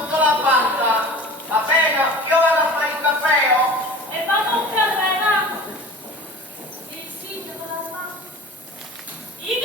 tutta la banda. Va bene? Io vado a fare il caffè, oh. E vado a carrera. Il figlio della mamma. Il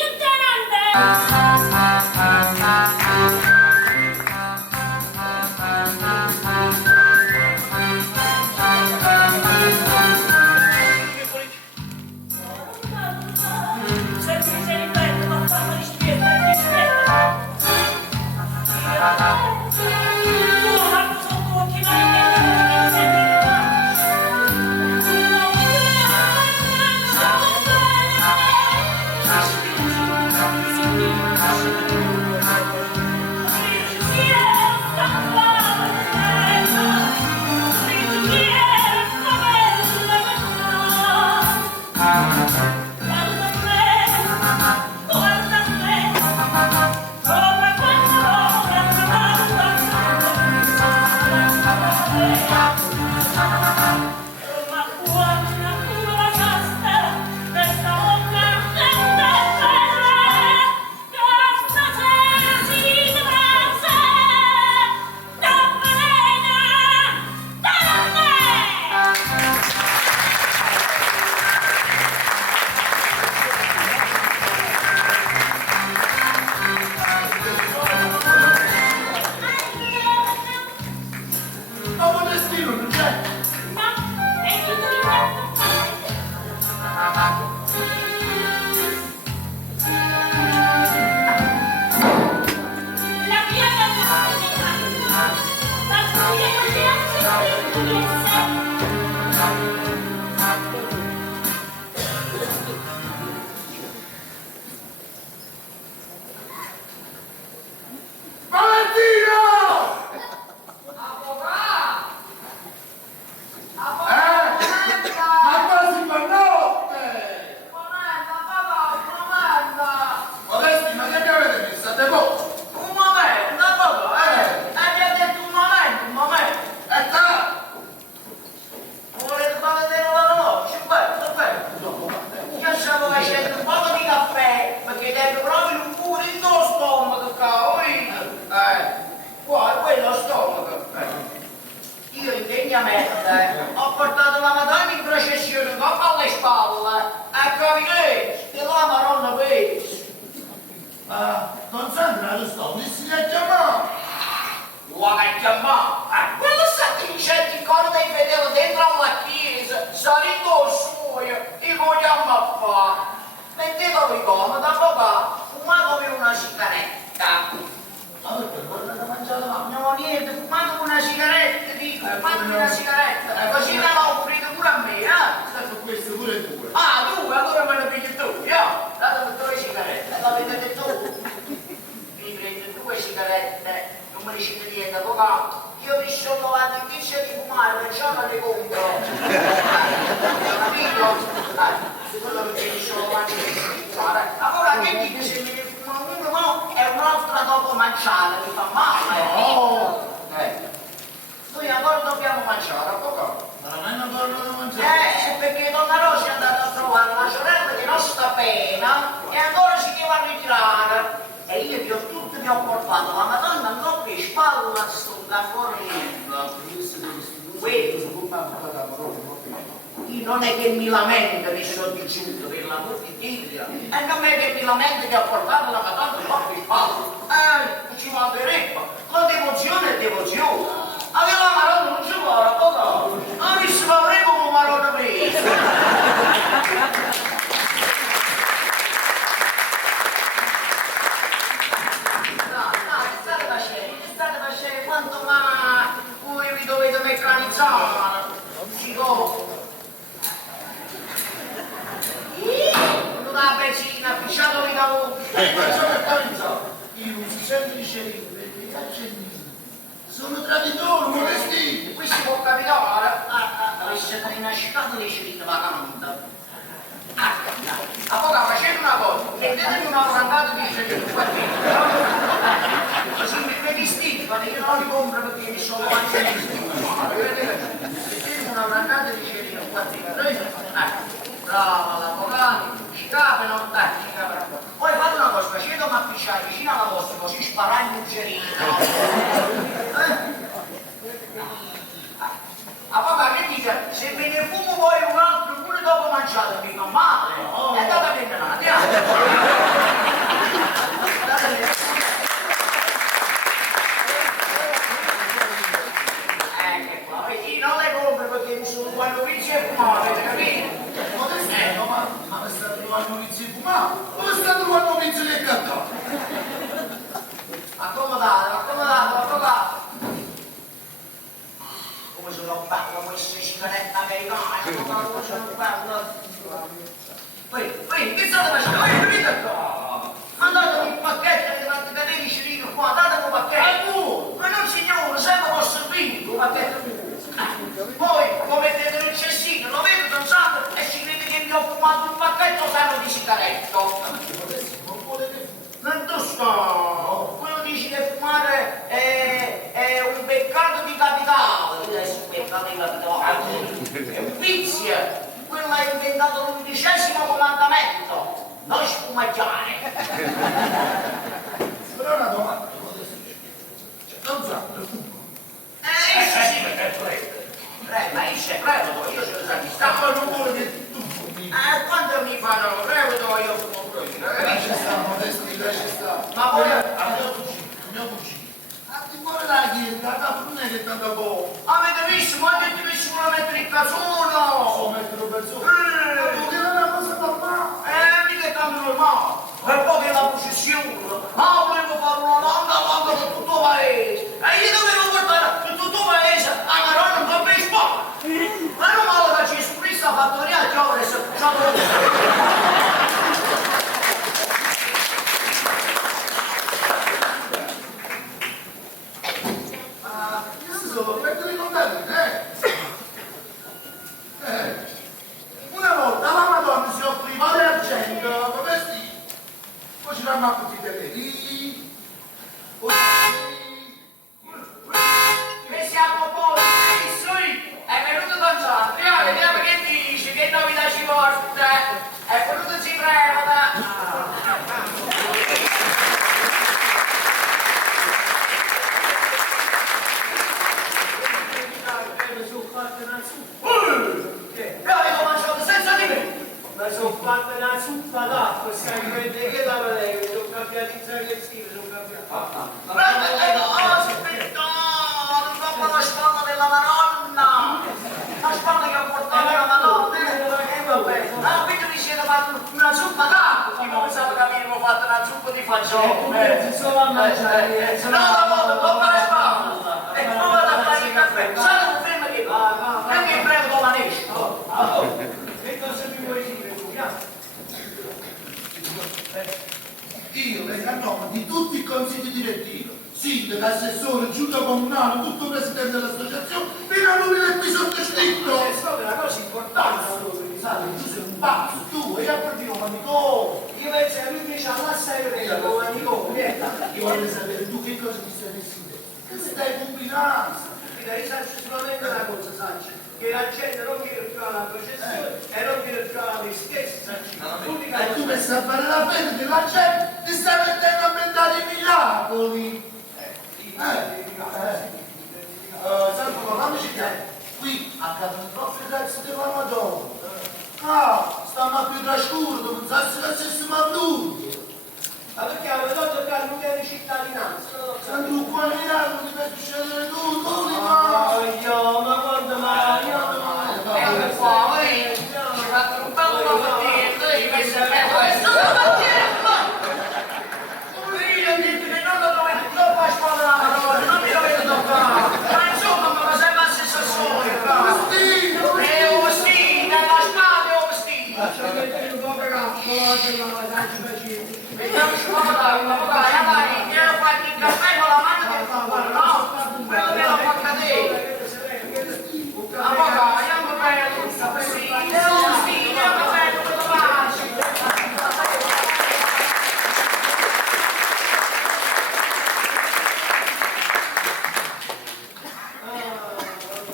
ho portato la Madonna in processione con alle spalle a Cavilè e la Maronna Pes. Con Sandra lo sto, mi si è chiamato. Lo hai chiamato? Quello sta dicendo il coro dei fedeli dentro alla chiesa, salito su, e vogliamo a fare. Mettetelo comodo, papà, fumatevi una sigaretta. Ma perché guarda che mangiate là? No, niente, fumate una sigaretta, dico, fumate una sigaretta, così me l'ho offrito pure a me, Ecco questo pure due. Ah, tu, allora me ne pigli tu, datemi 2 sigarette, la vedete tu. Mi prendo 2 sigarette, non me ne scende niente, papà. Io vi sto trovando in vizio di fumare, perciò non le compro. Capito? Quello che mi sto trovando in vizio di fumare. Allora, che dici se me ne fumano uno no e un'altra dopo mangiare, mi fa male. No! Noi ancora dobbiamo mangiare, papà. Ma non hanno ancora da mangiare? Perché Donna Rosa è andata a trovare la sorella che non sta bene e ancora si deve ritirare. E io vi ho portato la Madonna in coppia e spalla sto ancora lì. Io non è che mi lamento che sono diciuto per l'amor di Dio, e non è che mi lamento che ho portato la Madonna in coppia e spalla. Ci mancherebbe, la devozione è devozione. Aveva la Madonna non si può, papà. Non mi si avremo come Madonna presa. State facendo quanto mai voi vi dovete meccanizzare. Si può. Non la benzina, pisciatevi da voi. Questo meccanizzato. Io non si sente di scerino perché i accendini sono traditori, molesti. Questo può capitare. Avesse rinascitato le scerine vacante. Allora facete una cosa, mettetevi una frangata di scerine qua dentro. Così mi vestiti, ma io non li compro perché mi sono avanti mettetevi una frangata di scerine qua dentro. Brava l'avvocato, ci capano, ci capano. Poi fate una cosa, facete come appicciare vicino alla vostra così sparai in un cerino. peccato di capitale, adesso peccato di capitale, è un vizio, quello ha inventato l'11° comandamento, non spumacchiare. Però una domanda, non so, Esce sì, ma esce, prego, io sono satisfatto. non vuole che tu fumi. Quando mi fanno prego, io fumo pure. C'è sta, modesti, c'è sta. Ma poi... mio cugino. A timore la chiesa, la capo non è che è tanto buono. Avete visto? Ma avete visto come mettere il casone? So mettere persone. Ma che è una cosa normale. Mica è tanto normale. E poi che la processione. Volevo fare una landa per tutto il paese. E io dovevo portare per tutto il paese a Maronna un po' per Spagna. Meno male che Gesù Cristo ha fatto venire a giovane se già Per ricordare, una volta la Madonna si offriva l'argento per vestire, poi ci eravamo appuntiti lì, Che siamo poi, è venuto Don Giorgio, vediamo che dice, che novità ci porta, è venuto ci prevada. Io ho mangiato senza di me. Ma sono fatta una zuppa d'acqua, sai che la vedevo, sono cambiati i sacchettini, sono cambiati. Aspetta, dopo la spalla della Madonna, la spalla che ho portato la Madonna, quindi vi siete fatto una zuppa d'acqua, io pensavo che avevo fatto una zuppa di fagioli. Si sono a mangiare, No, dopo la spalla, e come vado a fare il caffè, sai un film di anche in breve con la nesca. che cosa mi vuoi dire? io vengo a nome di tutti i consigli direttivi, sindaco, assessore, giunta comunale, tutto presidente dell'associazione, fino a lui del qui sottoscritto. È stata una cosa importante, Sai, tu sei un pazzo, tu, e a partire un amico. io penso che lui invece all'assai vedere come amico, Io voglio sapere tu che cosa ti stai mettendo. Che stai combinando? io saccio solamente una cosa, saccio, che la gente non viene più alla processione e non viene più alla me stessa, l'unica E tu cosa... mi stai a fare la pena che la gente ti sta mettendo a mentare i miracoli. Santo, fammici chiaro. Qui accadono troppe cazzo della Madonna. Stiamo più trascurando, non so se siamo avvenuti. Ma perché avevo toccato un bene di cittadinanza? Santo, quale miracolo ti fai succedere tu? Tu li fai. Ma quando mai? Ecco qua, ci fatto un bello lavoro, io mi serve questo io ho detto che non lo dovevo far spaventare, non mi dovete toccare, ma insomma mi sembra la stessa storia. Vestito! È un vestito, è la spada, è un vestito. Lascia mettere un po' per campo, Vediamo se va dai, io faccio il caffè con la mano del favore, no? Quello me lo fa cadere. Avvocato, io mi prendo un vestito, io mi prendo un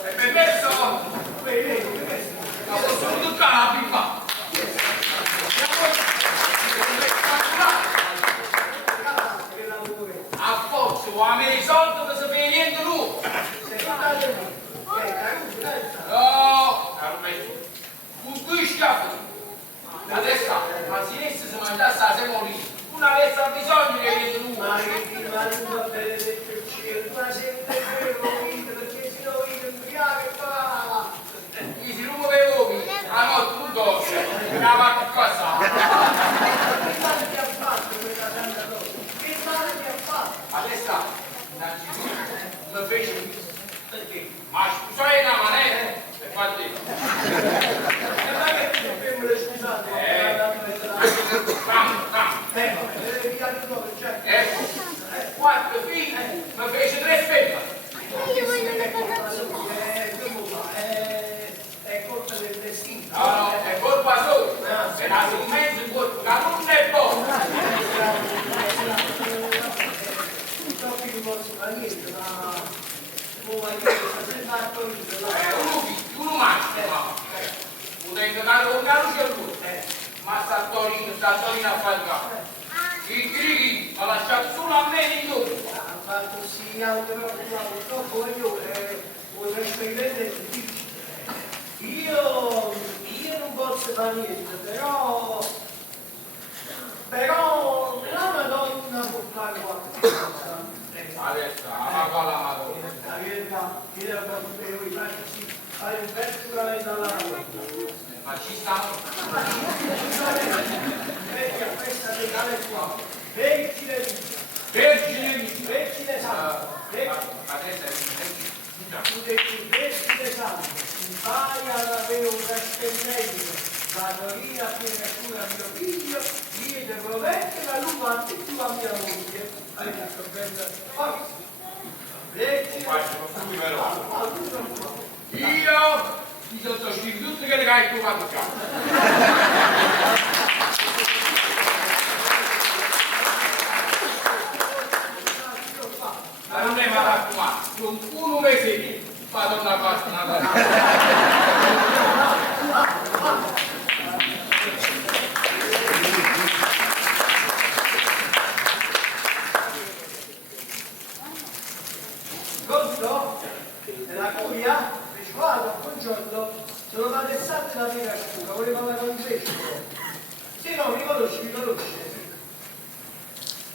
E permesso? Ma posso toccare la pipa? A forza, a me i soldi non sapeva niente lui. No, con cui schiaffo. Adesso, ma se si mangiasse la semolina, non avesse bisogno di niente lui. Si ruba per uomini, la notte non dorme, la va a casa. Adesso, innanzitutto, mi fece un viso. Perché? Ma scusate una manetta, e infatti. Ecco, quattro figli, mi fece 3 femmine. È colpa del destino. No, no, è colpa sua. Se la un mezzo in colpa, la non è buona. Purtroppo non posso fare niente, ma uno mangia, potendo dare un caro c'è lui, ma sta Torino a fare il capo. I grighi ha lasciato solo a me in dopo. Ma così anche purtroppo io un esperimento è difficile. Io non posso fare niente, però la Madonna può fare qualcosa. Adesso, ma con la Madonna. La verità, io proprio fare un bel giuramento alla Madonna. Ma ci stanno. Vedi a questa legale qua, Vergine Vita. Vergine Santa. Adesso è Tu devi Vergine Santa, vai ad avere un esperimento, la Dorina viene cura mio figlio, viene promette la luna a te tu a mia moglie. Hai detto bella. Vergine io ti sottoscrivo tutto che hai tu fatto già. Ma non è mai raccomandato, con uno mese lì, vado una pasta natale. Pronto? Nella curia? Dice, guarda, buongiorno, sono Valessandro da Piera Scusa, volevo parlare con il vescovo. Sì, no, mi conosce.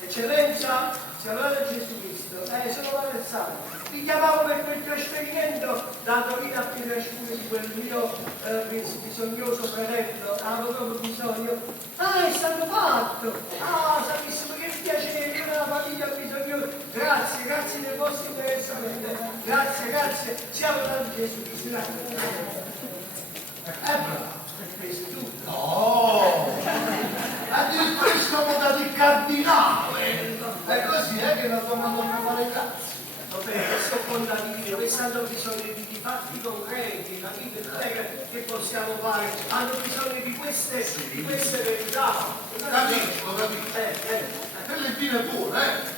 Eccellenza, Signore Gesù Cristo, sono Valessandro. Vi chiamavo per quel trasferimento da Torino a Piera Scusa di quel mio bisognoso fratello, avevo proprio bisogno. Ah, è stato fatto! Ah, sapessimo che piacere, io una famiglia bisognosa. Grazie del vostro interessamento. Grazie. Siamo tanti Gesù Cristo. Questo è tutto. No! Addirittura siamo dati cardinale! È così, che la tua Madonna fare grazie. Vabbè, questo contadino, questi hanno bisogno di fatti concreti, capite? Non è che possiamo fare, hanno bisogno di queste verità. Capisco. E le fine pure,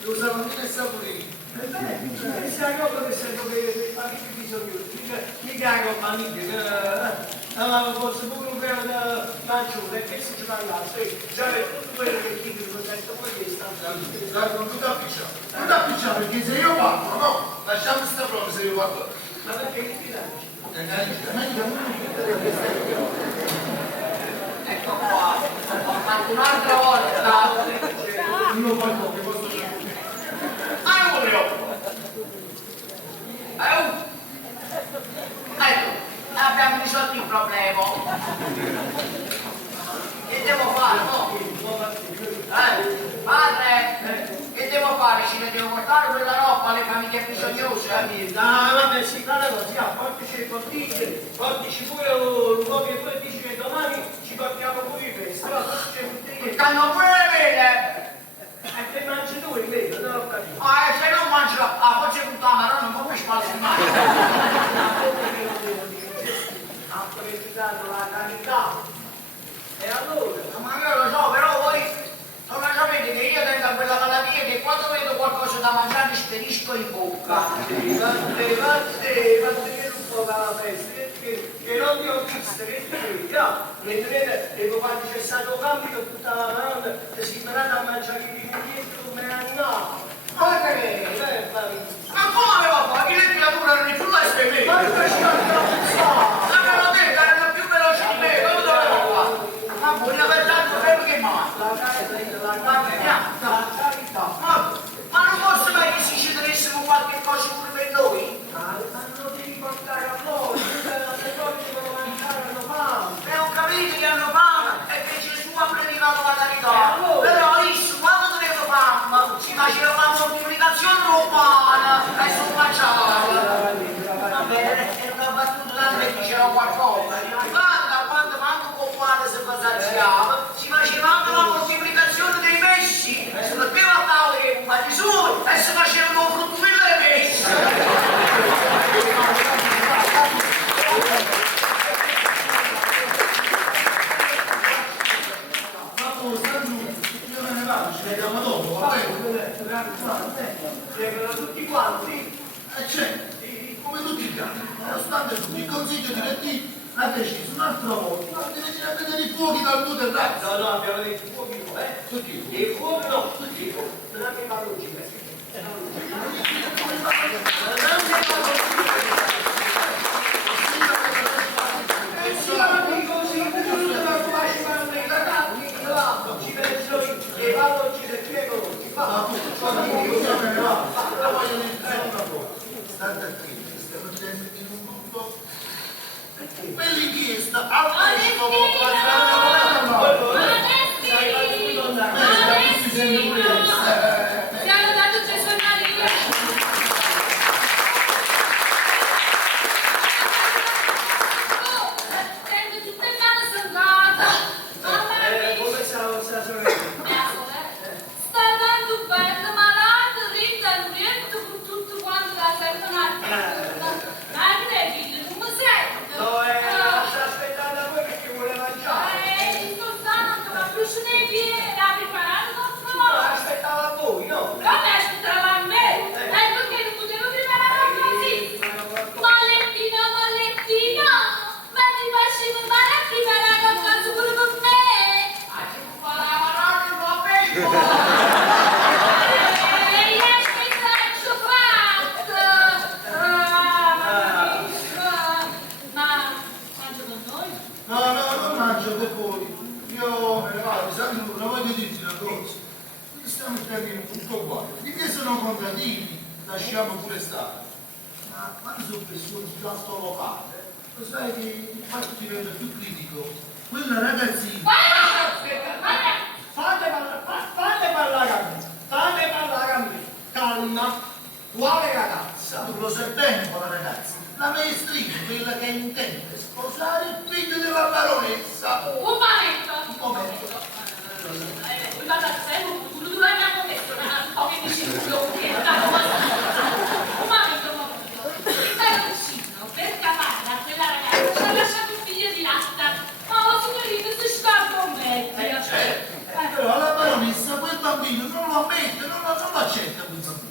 Lo usano anche nel saporino. Questa roba che serve per famiglie bisognose, mica roba amica, forse pure un grano da maggiore, perché se ci parla, già per tutto quello che dico, il progetto poi che sta Non ti appicciare, perché se io parlo, no? Lasciamo questa prova se io parlo. ma perché il bilancio? Ecco qua, ho fatto un'altra volta. Io parlo che posso dire. Ecco, abbiamo risolto il problema. Che devo fare, no? Padre, che devo fare? Ci ne devo portare quella roba alle famiglie bisognose? Vabbè, si fa così, portici le bottiglie, portici pure un po' che poi dici che domani ci portiamo pure i pesti, però portici le bottiglie. Stanno pure le vele! E che mangi tu invece, non ho capito. Se non mangio, forse tutta la maronna, non mi spalzi mai. Ha presentato la carità. E allora? Ma io lo so, però voi non lo sapete che io tengo quella malattia che quando vedo qualcosa da mangiare sperisco in bocca. Vattene un po' dalla festa, che non ti ho visto, che ti vedi, no? Mentre devo fare c'è stato un cambio tutta la mano, e si imparata a mangiare i dietro come no. Ma che è? Ma come avevo fatto? Le creature erano più leste di me. Ma che L'avevano detto, erano più veloci di me, come dovevo fare? Ma voi avete tanto tempo che mai? Ma non posso mai che si ci tenessimo qualche cosa pure per noi? Ma non devi portare a loro, le cose devono mangiare, hanno fame. E ho capito che hanno fame e che Gesù ha predicato la carità. allora? Però adesso quando tenevo fame si faceva una moltiplicazione romana e sono mangiava. Va bene, è una battuta tanto che diceva qualcosa. Guarda quando manco con quando si basaziava, si faceva anche la moltiplicazione dei pesci. Si metteva a tavola che un di su e si facevano fruttumille dei pesci. Io me ne vado, ci vediamo dopo, va bene? Vengono tutti Tutti quanti? C'è, come tutti i cani, nonostante tutto, il consiglio direttivo ha deciso un'altra volta di venire a vedere i fuochi dal tuo terrazzo. No, no, abbiamo detto i fuochi no, Tutti i fuochi. I fuochi no, tutti i fuochi. Non è che parrucci, ci penso io, e vado ci se piego, ci fa. State attenti, stiamo dicendo in un mondo quell'inchiesta al vescovo Siamo dato Gesù e Maria. Oh, tengo tutto in mano, sono andata. Mamma mia. Come stava sta sorella? Mia sorella sta andando bene, malata, ritta, rietto con tutto quanto da sempre ma che figlio, come sei? No, sta aspettando a voi perché vuole mangiare. Sto stanco, ma più ce ne viene, ha preparato qualcosa. Aspettava a voi, no? Come aspettava a me? Ecco che non potevo preparare così. Mallettino, mallettino, ma ti facevo male a preparare qualcosa pure per me. No, non mangio per voi. Io me ne vado, sai, non voglio dirti una cosa. Stiamo prendendo tutto uguale. Finché sono contadini, lasciamo pure stare. Ma quando sono persone di tanto locale, lo sai che il fatto diventa più critico. Quella ragazzina. Fate parlare a me. Fate parlare a me. Calma. Quale ragazza? Tu lo sai bene con la ragazza. La maestrina, quella che intende sposare il figlio della baronessa. Un momento. Un momento. Guarda, sei tu l'hai mai commesso, un po' che dici un momento. Il baroncino, per cavarla a quella ragazza, ci ha lasciato un figlio di latta. Oh, signorino, si sta con me. Però la baronessa quel bambino non lo ammette, non lo accetta quel bambino.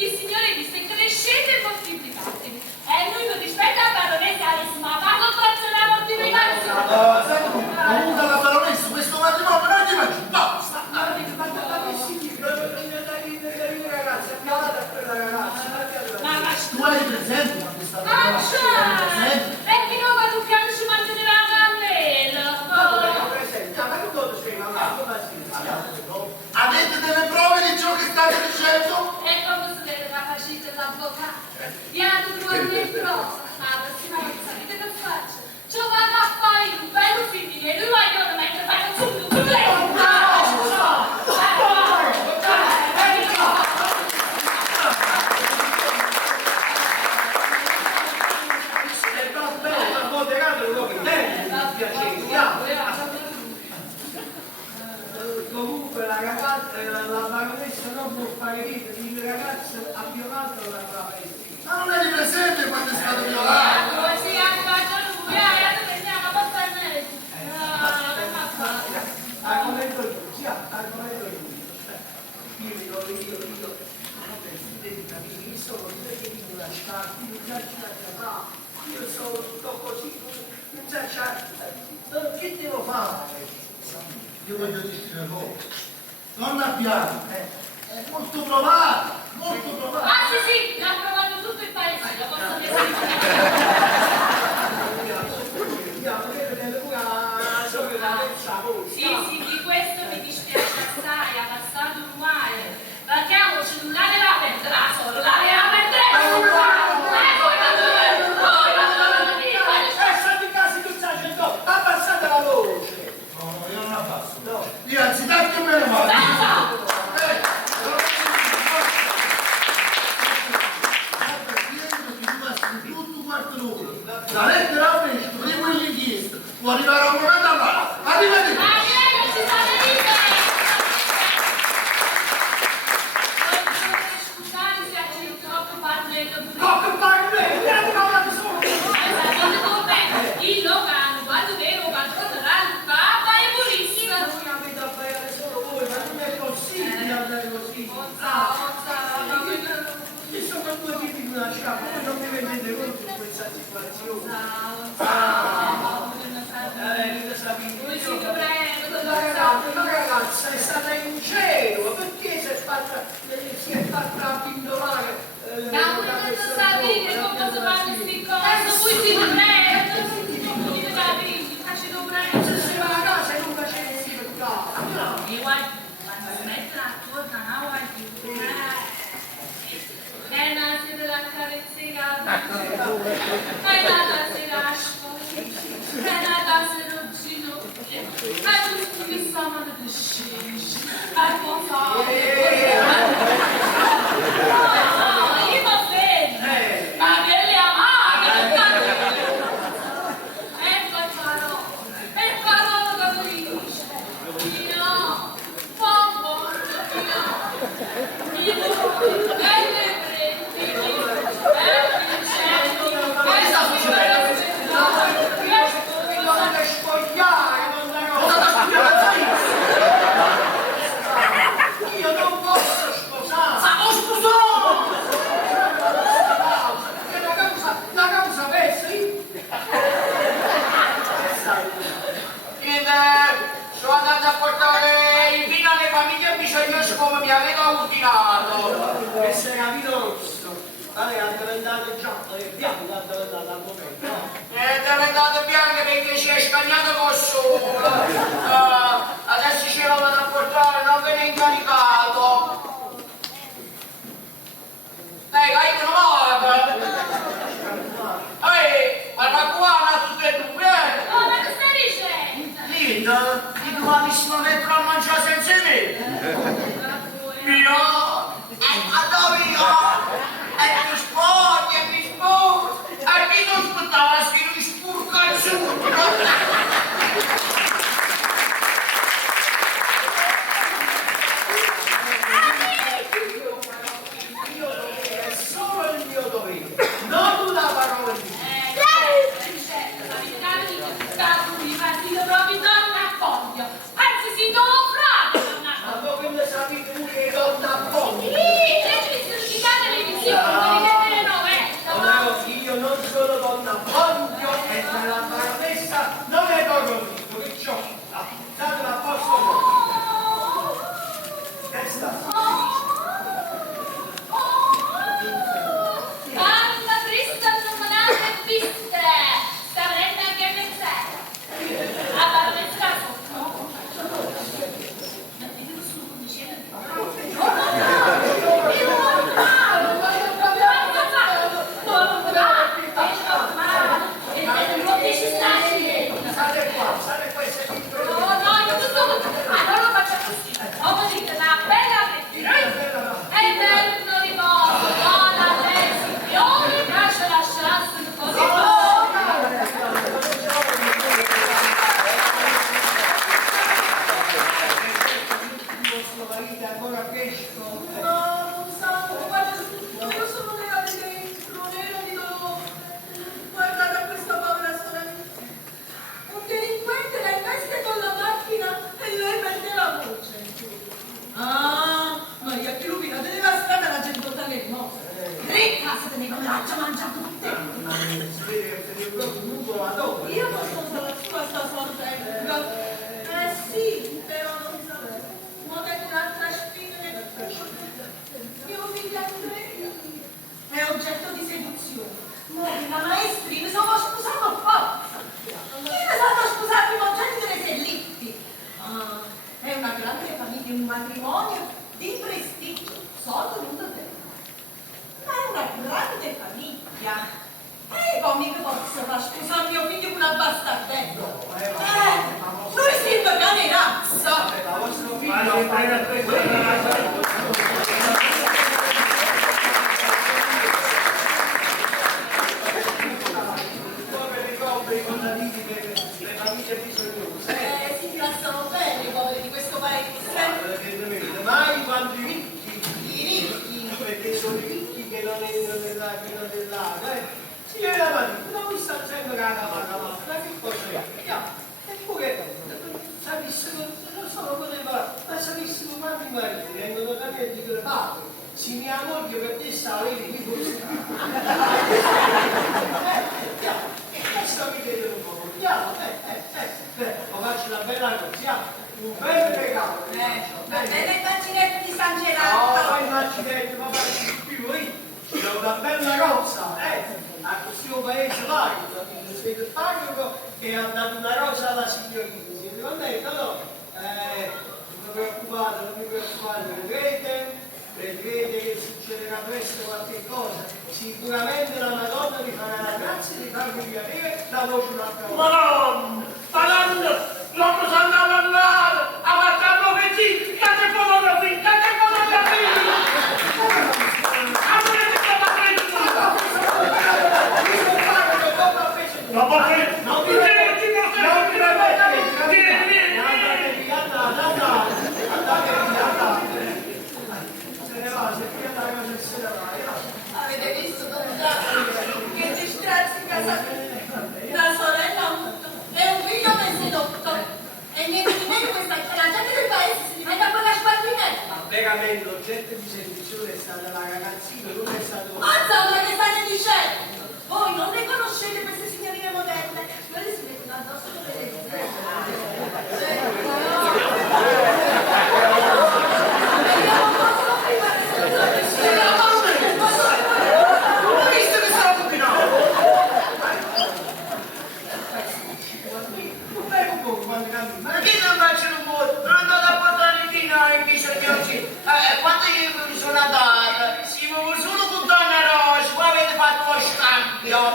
Il Signore disse crescete e moltiplicatevi. E lui non rispetta la baronessa Arisma, ma contrazione a moltiplicazione. Sai comunque la baronessa, questo matrimonio non ti faccio. No, sta. Ma che significa? Ragazza, calata a quella ragazza. Tu hai presente quando sta E che non va tu piano ci mantenerà a avete delle prove di ciò che state dicendo? E come si vede la facita l'avvocato? Viene tu trovare in prosa. Ma sapete che faccio? Ci vado a fare un bello figlio e lui va a mentre fai subito tutto Comunque la ragazza, la baronessa non può fare ridere, il ragazzo ha violato la baronessa. Ma non eri presente quando è stato violato? Così anche lui, andiamo a passare Argomento giusto, sì, argomento giusto. Io, devi capire, io sono di una sciarpa, io sono tutto così, che devo fare? Io voglio dirti una cosa. Non abbiamo, è molto provata, molto provata. Ah sì, l'ha provato tutto il paese, lo posso dire. Sì, di questo mi dispiace assai, ha passato un male. Perché un cellulare la perdrà solo, la Abbassate la voce! No, io non la passo. No. Io anzi dai che me ne vado. Ci sono due tipi di una sciarpa, voi non mi rendete conto di questa situazione. La ragazza è stata ingenua, perché si è fatta pindolare? Ma voi non sapete come si fanno queste cose, voi siete prego, non mi capite, facete prego. Se si va a casa e non facete questi peccati. Mi guardi, quando si mettono attorno a guardi, è nata della carezzegata, è nata se lascio, è nata se non ginocchia, è giusto che stiamo da scendere, è posare. No, io va bene, ma che le amate, ecco il parola che mi dice, no, popolo, io, e le Io non posso sposare! Stavo sposando! La causa persi? Niente, sono andato a portare il vino alle famiglie bisognose come mi aveva ordinato. Essere capitoso. È diventato giallo e bianco, è diventato al momento. È diventato bianco perché si è scagnato col sole. Adesso ce lo vado a portare, non ve ne incaricato. Vai che non vada. Ma qua tutte e due. Oh, ma che stai dicendo? Linda, di domani metterò a mangiare senza me. Mio, a dove io? E mi sposi, e mi non aspettava che mi spurca il È solo il mio dovere, non una parola di Ma voi ne sapete voi che donna buona? Io non sono donna voglio e per la baronessa non è poco dico, che c'ho? Datela a posto voi. Testa. State qua e se mi vostro marito è ancora fresco. Guardate a questa povera sorella. Un delinquente la investe con la macchina e lei perde la voce. Ah, ma gli occhi lupi non teneva strada la gente totale di morte. Ricca se teneva un braccio mangiato tutte. Si vede che siete proprio un lupo adoro. Io posso la sua sta sorprendendo. Sì, però non sapevo. Muovete un'altra spina nel mio figlio Andrea è oggetto di seduzione. Muovi la maestri, mi sono sposato a forza. Io mi sono sposato in oggetti delle sellitti. Ah, è una grande famiglia, un matrimonio di prestigio, solo non da te. Ma è una grande famiglia. E poi mica posso far sposare mio figlio con una bastardella. Lui si paga di razza. Ma vostro figlio che prende a questo poveri poveri contadini per le famiglie bisognose. Si piazzano bene i poveri di questo paese. Mai quando i ricchi, perché sono i ricchi che non entrano nell'acqua dell'acqua, si viene avanti, non mi sta sempre che la che cos'è? E pure, sapessimo, non solo poteva, ma sapessimo quanti mariti vengono da me e dicono, padre, se mia moglie per te sta lì, mi così. Questo mi vede un po', andiamo, ma faccio una bella cosa, un bel regalo. Va bene il baccinetto di San No, Gerardo. il macinetto, ma faccio più io. C'è una bella rosa, a questo paese valido, il spettacolo che ha dato una rosa alla signorina. Siete contenti, no? Non vi preoccupate, vedrete che succederà presto qualche cosa. Sicuramente la Madonna vi farà la grazia di farvi riavere la voce un'altra volta. Madonna, l'uomo si andava a parlare, a fare profezie, cade fotografie, cade fotografie. Non vi Avete visto Don Giacomo? Che disgrazia in casa mia. Una sorella ha avuto e un figlio ben sedotto. E niente di meno questa la gente del paese si diventa con la spallinetta. veramente l'oggetto di seduzione è stata la ragazzina, non è stato... Mazza, che state dicendo? Voi non le conoscete queste signorine moderne? Quelle si mettono addosso con le Ma che non faccio rumore? Sono andato a portare il vino in chiesa di oggi. Quando io sono andata, si muove solo con Donna Rosa, poi avete fatto lo scambio.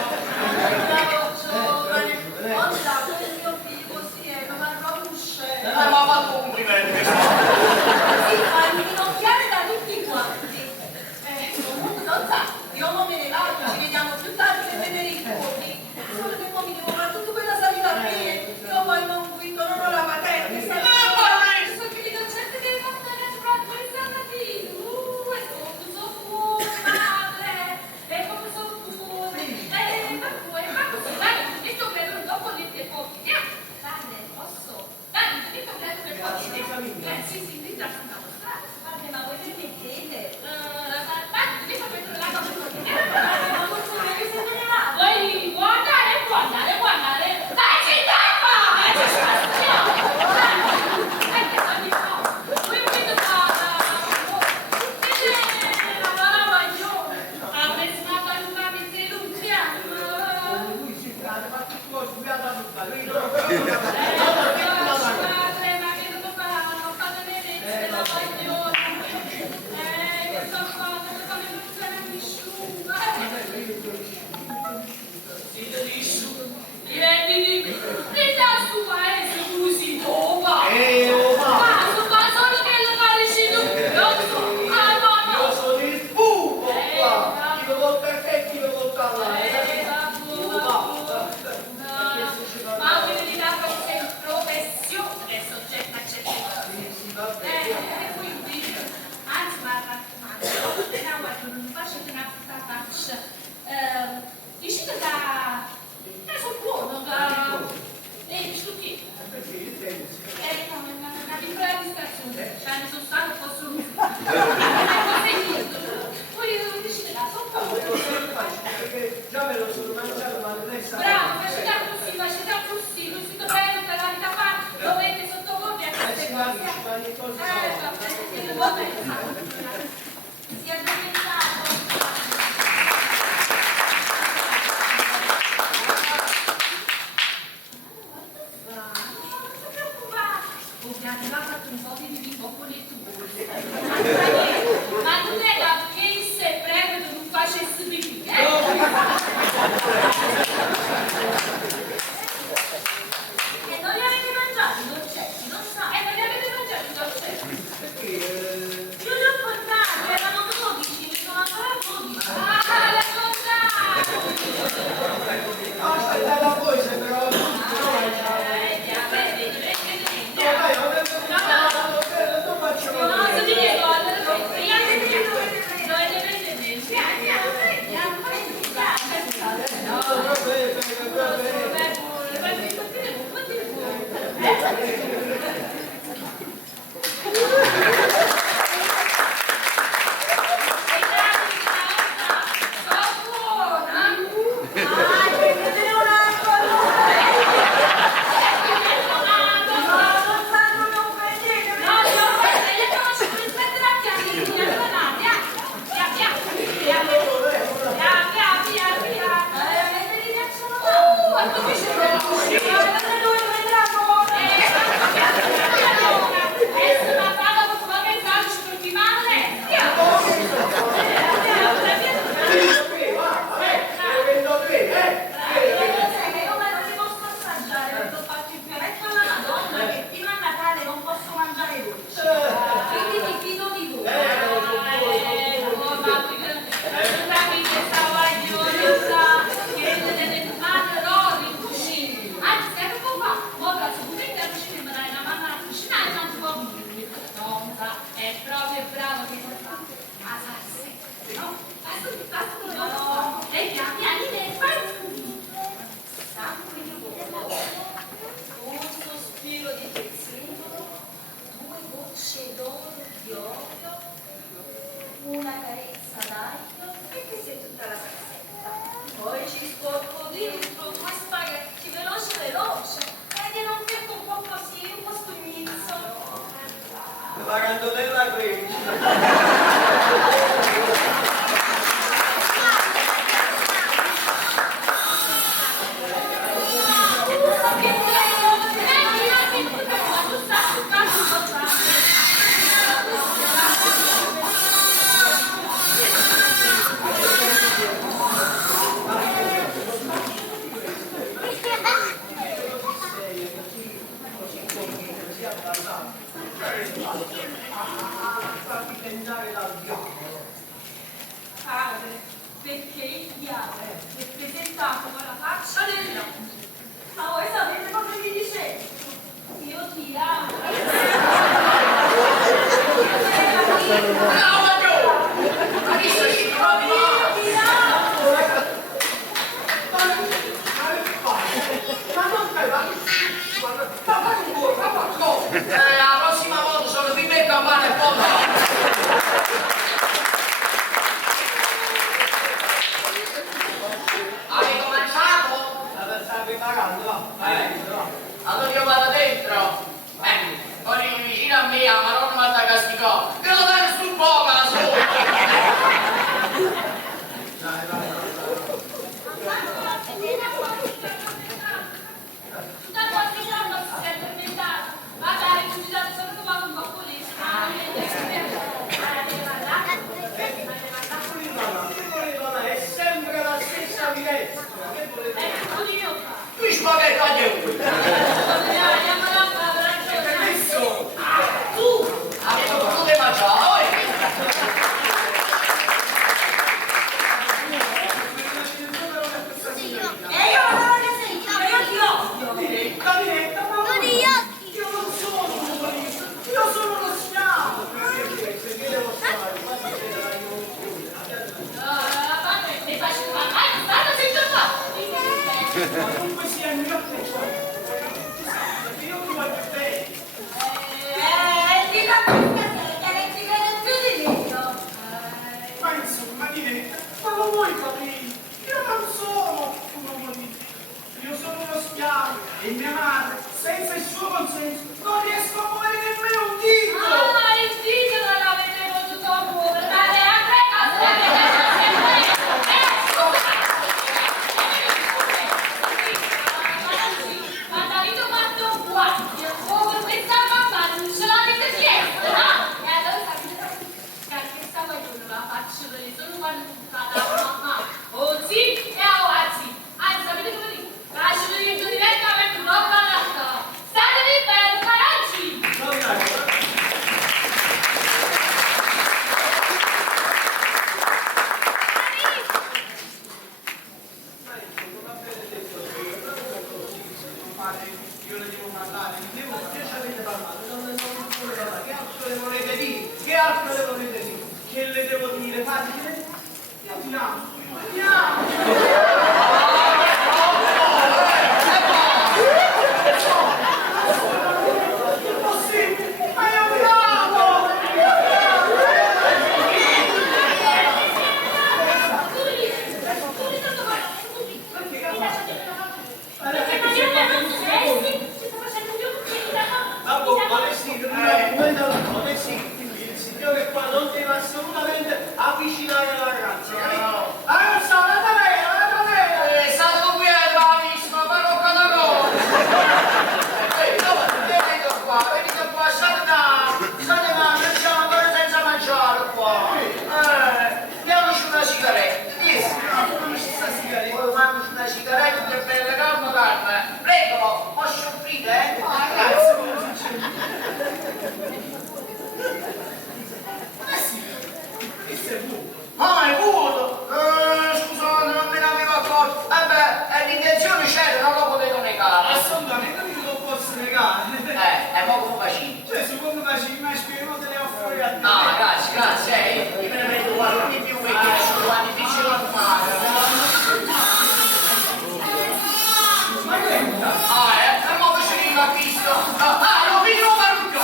Bravo giovane, ho dato il mio figlio così ma proprio un scemo. Ma mi ha fatto un complimento. Si fa inginocchiare da tutti quanti. Comunque non sa, io non me ne vado, ci vediamo più tardi per vedere i conti. Solo che poi mi devo fare tutta quella salita a piedi. Io poi non guido, non ho la patente. Sono che li docenti che portare a sprattorizzati. E sono fuori, madre. E come sono fuori. Ma così, dai, io credo dopo lì che pochi. Dai, posso? Dai, io credo che pochi. ci sporco dentro due spaghetti veloce veloce ed era un tempo un po' così, un po' spugnizzo. Pagando della crescita. Farmi tentare dal diavolo. Padre, perché il diavolo è presentato con la faccia dell'uomo. Ma voi sapete cosa vi dicevo? Io ti amo. Brava Gio! Ma chi sta scendendo? Ma non fai, ma non vuoi, ma no! La prossima volta sono qui per campare e poi avete cominciato? Stai preparando, va? Vai, va. Allora io vado dentro. Poi vicino a me la Maronna mi ha castigato. Che lo dai sul poco la Da qualche giorno si è addormentato. Magari tutti da sono trovato un po' pulito. È sempre la stessa violenza. Che volete? qui spaghetti a Dio. Permesso? Tu avete voluto mangiare? E io non lo sento, io ti odio. Diretta, ma io non sono un umanista, io sono uno schiavo. Se mi devo stare, Mi faccio parlare, stanno sentendo ma comunque sia il mio atteggiamento. Perché io ti voglio bene. di la che non ti vedo più di io. Ma insomma, diretta, ma lo vuoi capire? Io non sono un uomo di Dio. Io sono uno schiavo e mia madre, senza il suo consenso, non riesco a muovere nemmeno un dito. Ah, il figlio non l'avete potuto muovere, ma le altre cose avete ma Davide ha fatto un guaio, come pensavo a fare, non ce l'avete chiesto, no? E allora sapete che stavo io non la faccio vedere, solo quando bucata a mamma, o sì e a oggi. Anzi, sapete come dico? Lascio divento direttamente un uomo alla statevi bene, caraggi! Non dai, io ne devo parlare, che ci avete parlato? Non vuole parlare, che altro le volete dire? Che altro le volete dire? Che le devo dire? Facile? Io ti amo, ti amo! Impossibile! Ma io ti amo! Il signore qua non deve assolutamente avvicinare la ragazza, capito? Ah, non so, vada bene! Stato qui a bravissimo, parrocca da cosa. Venite qua, state mangiamo ancora senza mangiare qua. Diamoci una sigaretta, mangiaci una sigaretta che bella calma. Prego, posso offrire, eh? Ah, è vuoto! Scusate, non me ne avevo accorto. L'intenzione c'era, non lo potevo negare. Assolutamente non lo posso negare. Mo come facevi? Cioè, secondo me ci mi spiego te le offro a te. Ah, grazie. Io me ne vedo qualche di più perché sono qua difficile a fare. Ma che è? E mo vicino a Cristo. Lo vedo Marco.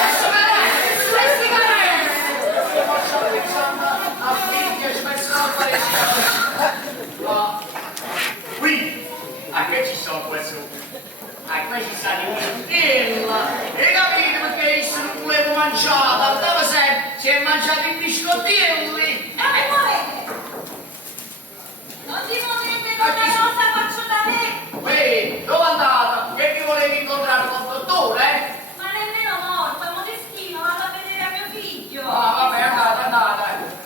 Adesso mangiata, dove sei? Si è mangiato i biscottini? E mi muovete! Non ti muovete, donna Rosa, faccio da me! Ehi, dove è andata? Che ti volevi incontrare con il dottore? Ma nemmeno morto, Modestino, vado a vedere a mio figlio! Ah, vabbè, andata.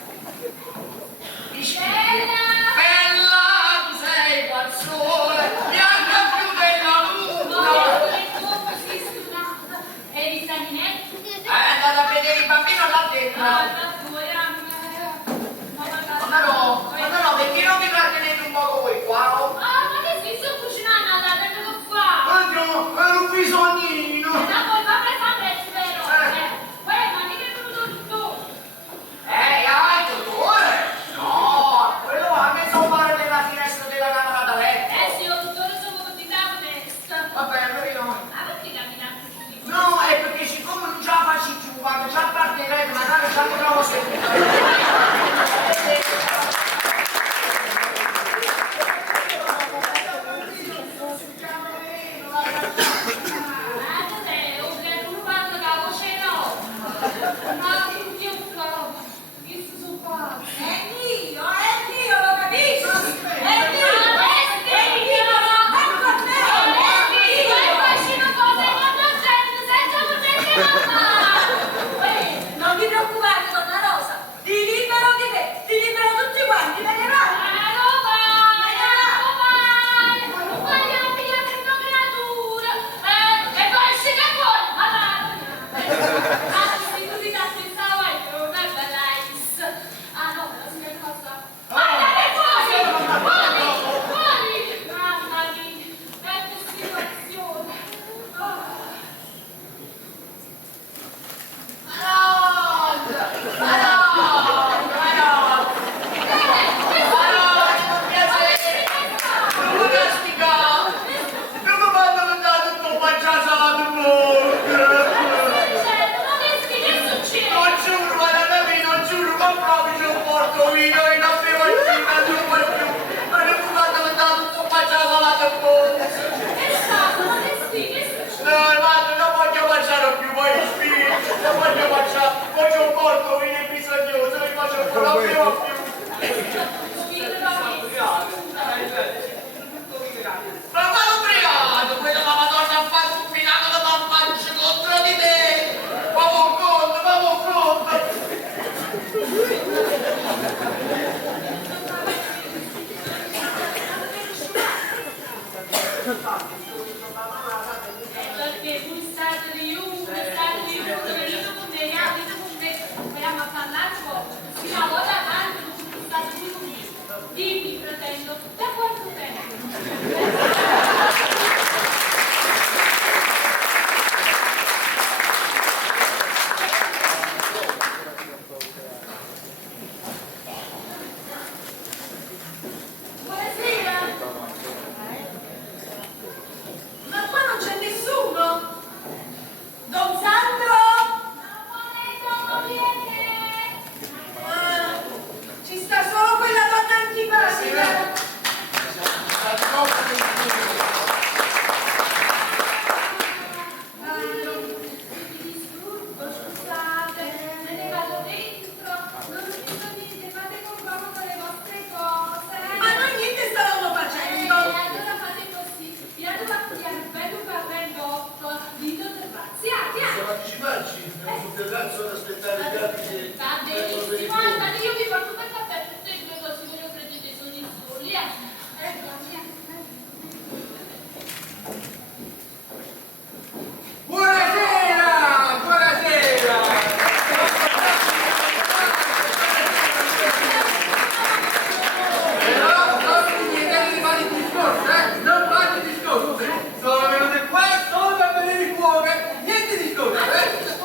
Bella! Bella, tu sei qua al sole, bianca più della luna. Come si sudata? E i saninetti? È andata a vedere il bambino là dentro. Ma no, perché non vi trattenete un poco voi qua? Oh? Ah, ma che si sto cucinando, andate a qua! Andiamo, è un bisognino. Da voi va presa a prezzo, vero? Ma che è venuto tu? Il dottore? No, quello anche sommare nella finestra della camera da letto. Sì, ho tutto il suo di capo testa. Vabbè, vedi no. Ma perché camminate così? No, è perché siccome non ce la faccio più, quando già partirete, magari già lo trovo sempre. Non vi preoccupate, donna Rosa, ti libero di te, ti libero tutti quanti, me ne vado! Dimmi, fratello, da quanto tempo?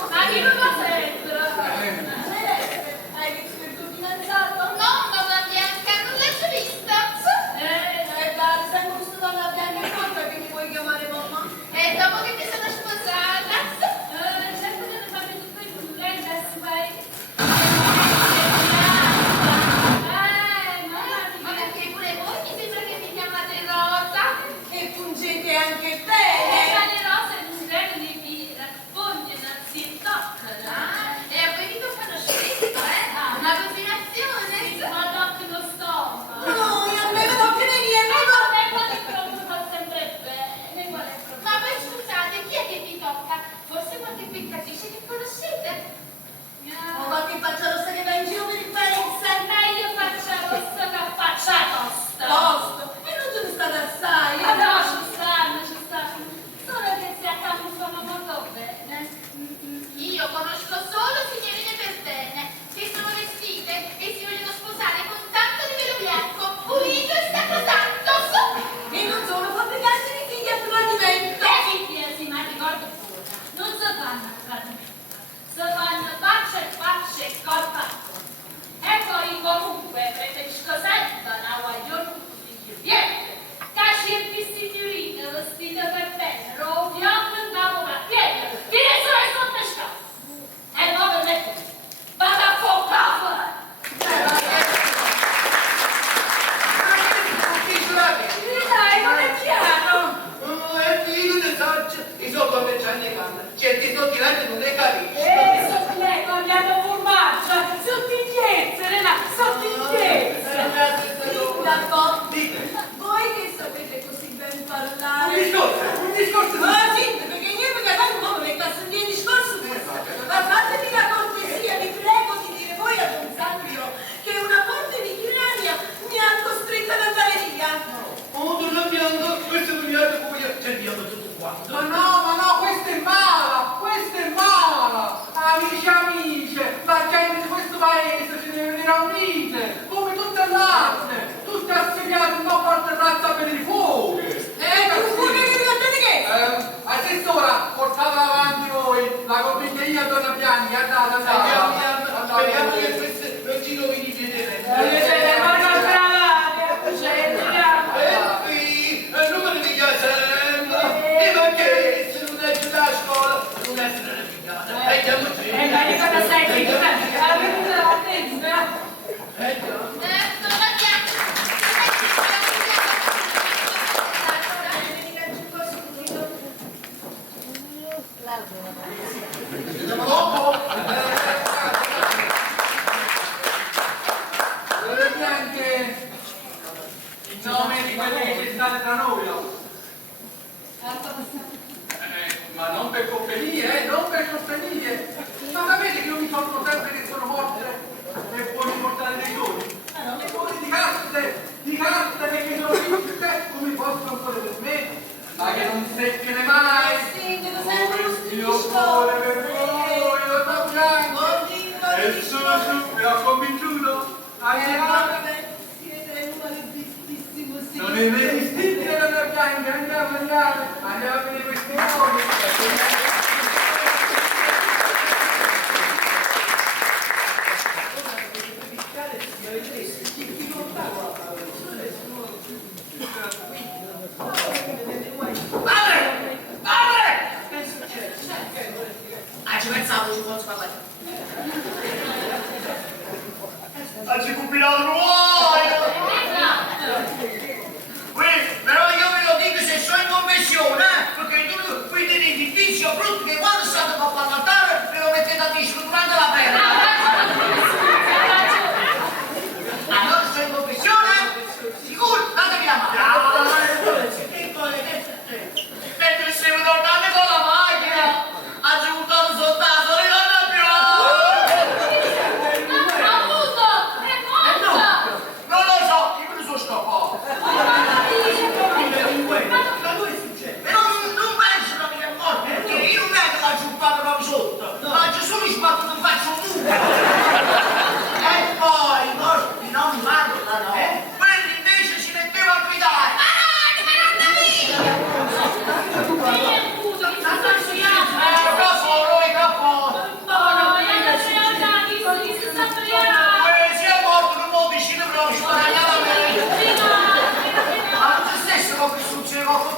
Ma chi non lo sente? ammazza per il fuoco! Assessora, portatela avanti voi, la consiglieria donna Bianchi, andate. Speriamo che queste non ci rovini niente. Numero di casa, prima che se non è giù da scuola, non è stata figata. Bianche, in nome di quelli che stanno tra noi, ma non per compagnie, non per compagnie. Ma sapete che io mi sono sempre che sono morte e poi mi portare dei doni? Le cose di carte perché sono tutte come possono fare per me, ma che non secchene mai. Il mio cuore per voi, lo sta bianco. E sono su, vi ho convinto. Non è resistibile la mia bianca, andiamo a vedere questi uomini. Ci pensavo ci fosse parlare. Ci combinato però io ve lo dico se sono in confessione, perché tu qui tenete il vizio brutto che quando state a parlare ve lo mettete a disco durante la pera. Allora sono in confessione? Sicuro? Datemi la mano. Mentre stiamo tornando con la macchina, ha giuntato soltanto le donne più. Non lo so, io me ne sono scappato. Però non penso che è morto, perché io non è che l'ho giumpato proprio sotto, ma ci sono sbattuto in faccia un tubo. E poi i morti non parlano, quelli invece si mettevano a gridare. Sia morto non può vicino proprio, sbagliato a me. Ma te stesso come succede qualcosa?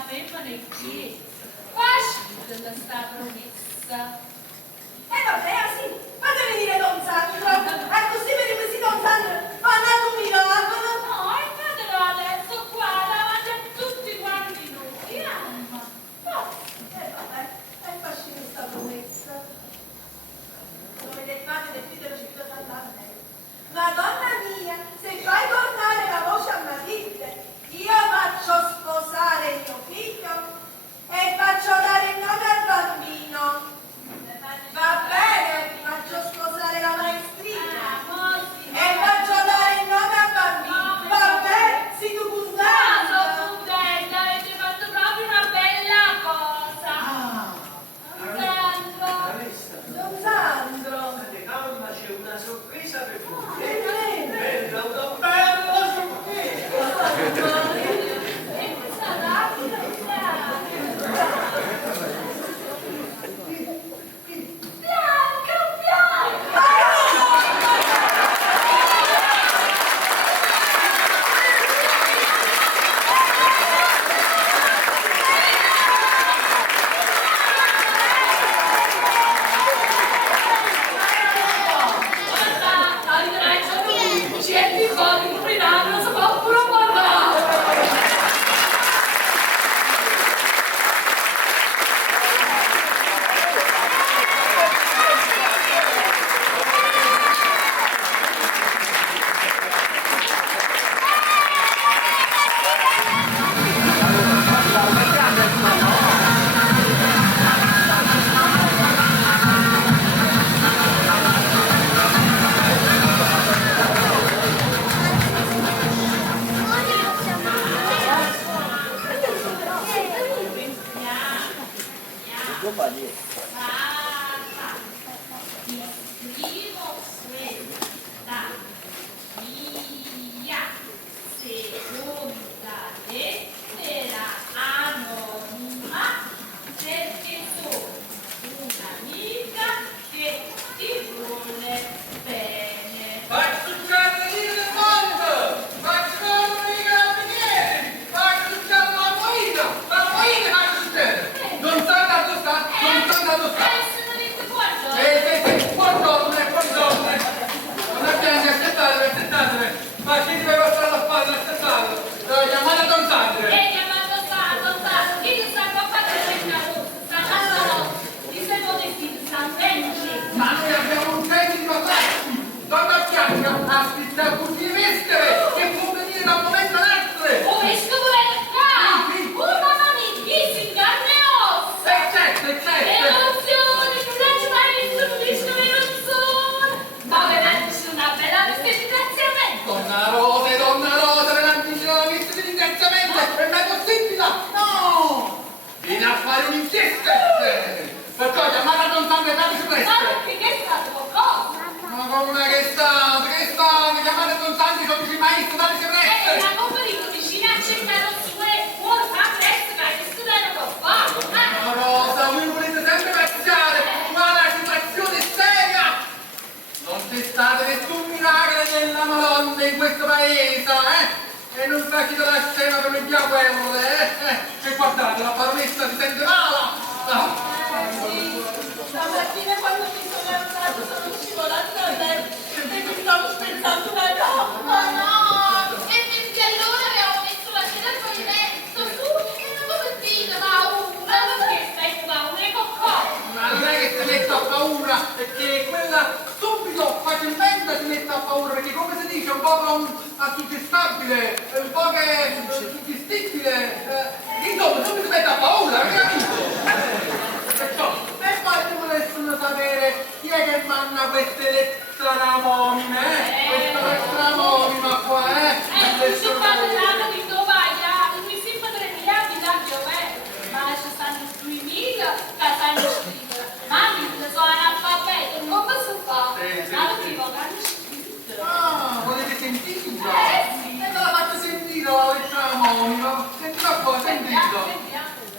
avevano i piedi. Facile da sta promessa. Vabbè, sì, fate venire Don Sandro. Così per questi Don Sandro fanno un miracolo. No, e fatelo adesso qua, davanti a tutti quanti noi. Mamma. Vabbè, è facile sta promessa. Come le fate del figlio dello Spirito Santo. Madonna mia, se fai tornare la voce a Matilde, io faccio sposare mio figlio e faccio dare il nome al bambino. Va bene, faccio sposare la maestrina e faccio dare il nome al bambino. Va bene, si tu Sono contenta? contenta, avete fatto proprio una bella cosa. Sandro. Don Sandro. Calma, c'è una sorpresa per tutti. Bella, Una bella sorpresa. E questa rapida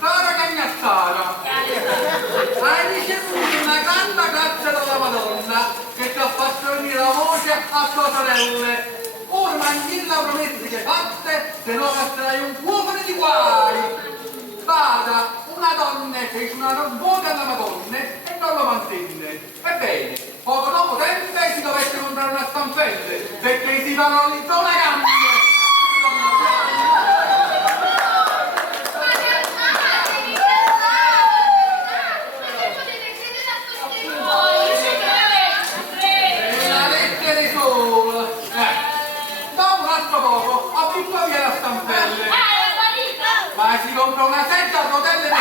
Cara Cagnazzara, hai ricevuto una grande grazia dalla Madonna che ti ha fatto venire la voce a tua sorelle. Ora mantieni la promessa che fatte, se no passerai un fuoco di guai. fece una boda alla Madonna e non lo mantenne. Ebbene, poco dopo tempo si dovette comprare una stampelle perché si valorizzò la gamba. La lettera sola. Dopo un altro poco ho visto via la stampelle. Ma si compra una setta a rotelle per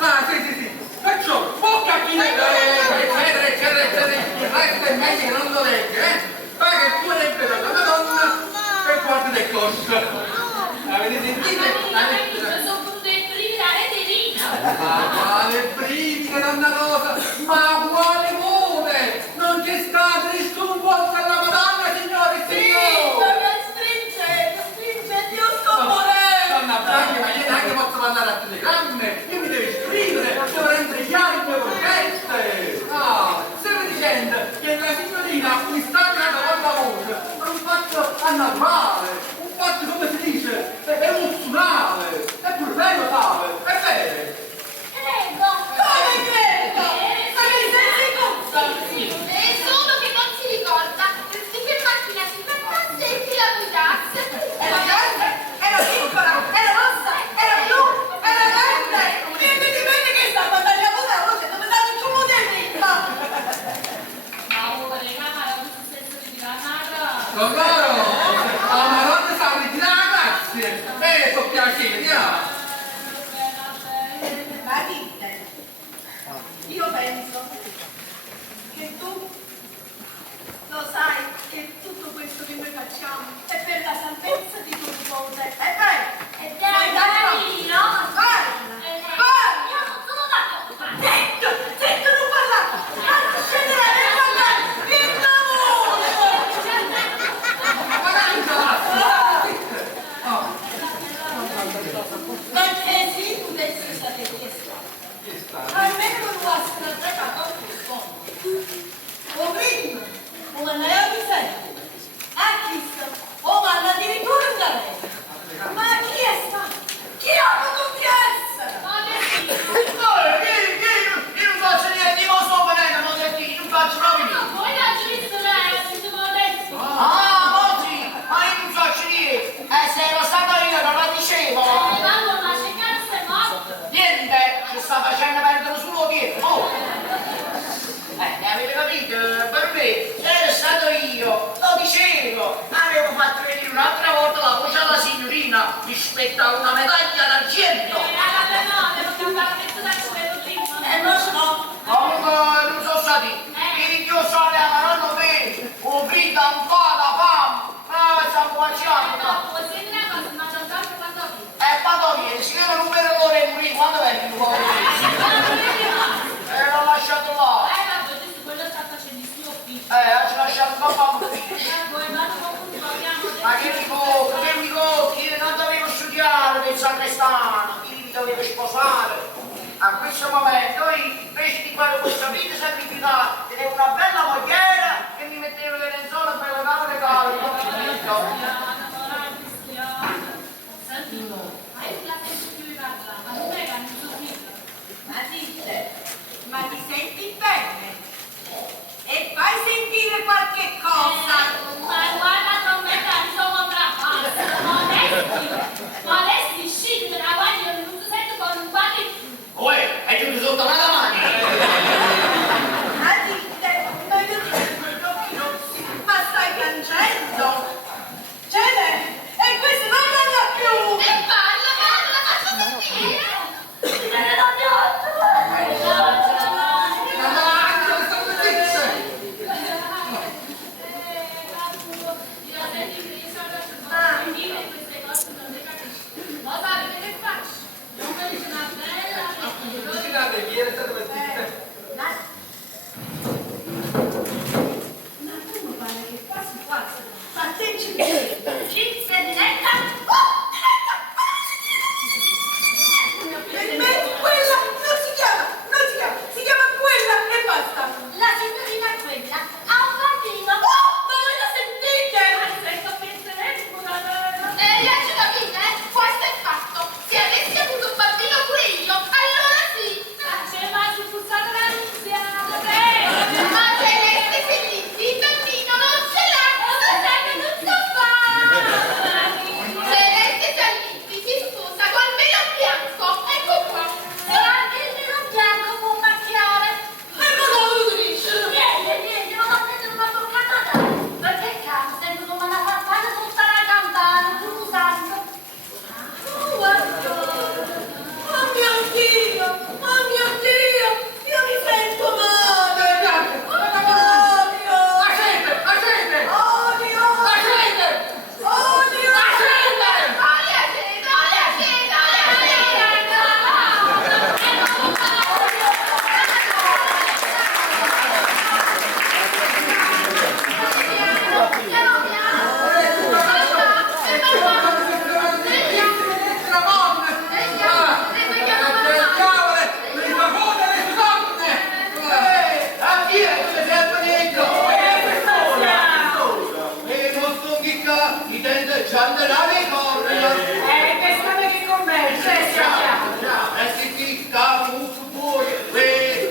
ah, sì. Perciò, bocca a chi resta è meglio che non lo legge, paga il tuo debito alla Madonna e guarda del coscio. Avete sentito? Ma quale brivide, donna Rosa? Ma quale amore? Non c'è stato nessun volto alla Madonna, signori e signori! Donna Franca, ma io neanche posso mandare a telegramme, io mi devo scrivere, devo rendere chiare le mie coscienze! No, stiamo dicendo che la signorina ha acquistato una donna voce per un fatto annaturale, un fatto, come si dice, emozionale, è pur vero, Save, è vero! Era piccola, era rossa, era blu, era verde! Niente di meno che sta battagliando la voce, dove date il tuo debito! Con loro, la Madonna sa ritirare, grazie! So piacere, andiamo! Ma dite, io penso che tu lo sai che tutto questo che noi facciamo è per la salvezza di tuo nipote. È vero? Zitto, non parlare! Anzi, scendere e parlare! Vieni da perché se tu dessi sapere chi è stato, almeno non lo ha stradato a o prima, o andare a Vicente, a chissà, o vanno addirittura in galera. Ma chi è stato? Chi ha potuto essere? Io non faccio niente, io sto venendo, non faccio proprio niente. Ah, oggi? Ma io non faccio niente. Se ero stato io non lo dicevo. Niente, ci sta facendo perdere solo tempo. Oh. Avete capito? Per me, se ero stato io, lo dicevo. Avevo fatto venire un'altra volta la voce alla signorina rispetto a una medaglia d'argento. Non so. Comunque, non so stati. Io sono la nonno me, o vita un po' da fame. Stiamo facendo. Quando viene? Si chiama numero l'ora e morì, quando viene? L'ho lasciato là. Ci lasciato papà ufficio. Ma che mi cocchi, io non dovevo studiare per Sacrestano, io mi dovevo sposare. A questo momento io invece di fare questa vita sacrificata, tenevo una bella mogliera che mi mettevo le lenzuola per lavare le cave. Ma dite, ma ti senti bene? E fai sentire qualche cosa? Ma guarda, non me la sono modesti, scende, ma guarda, io non sento con un po' di... Hai chiuso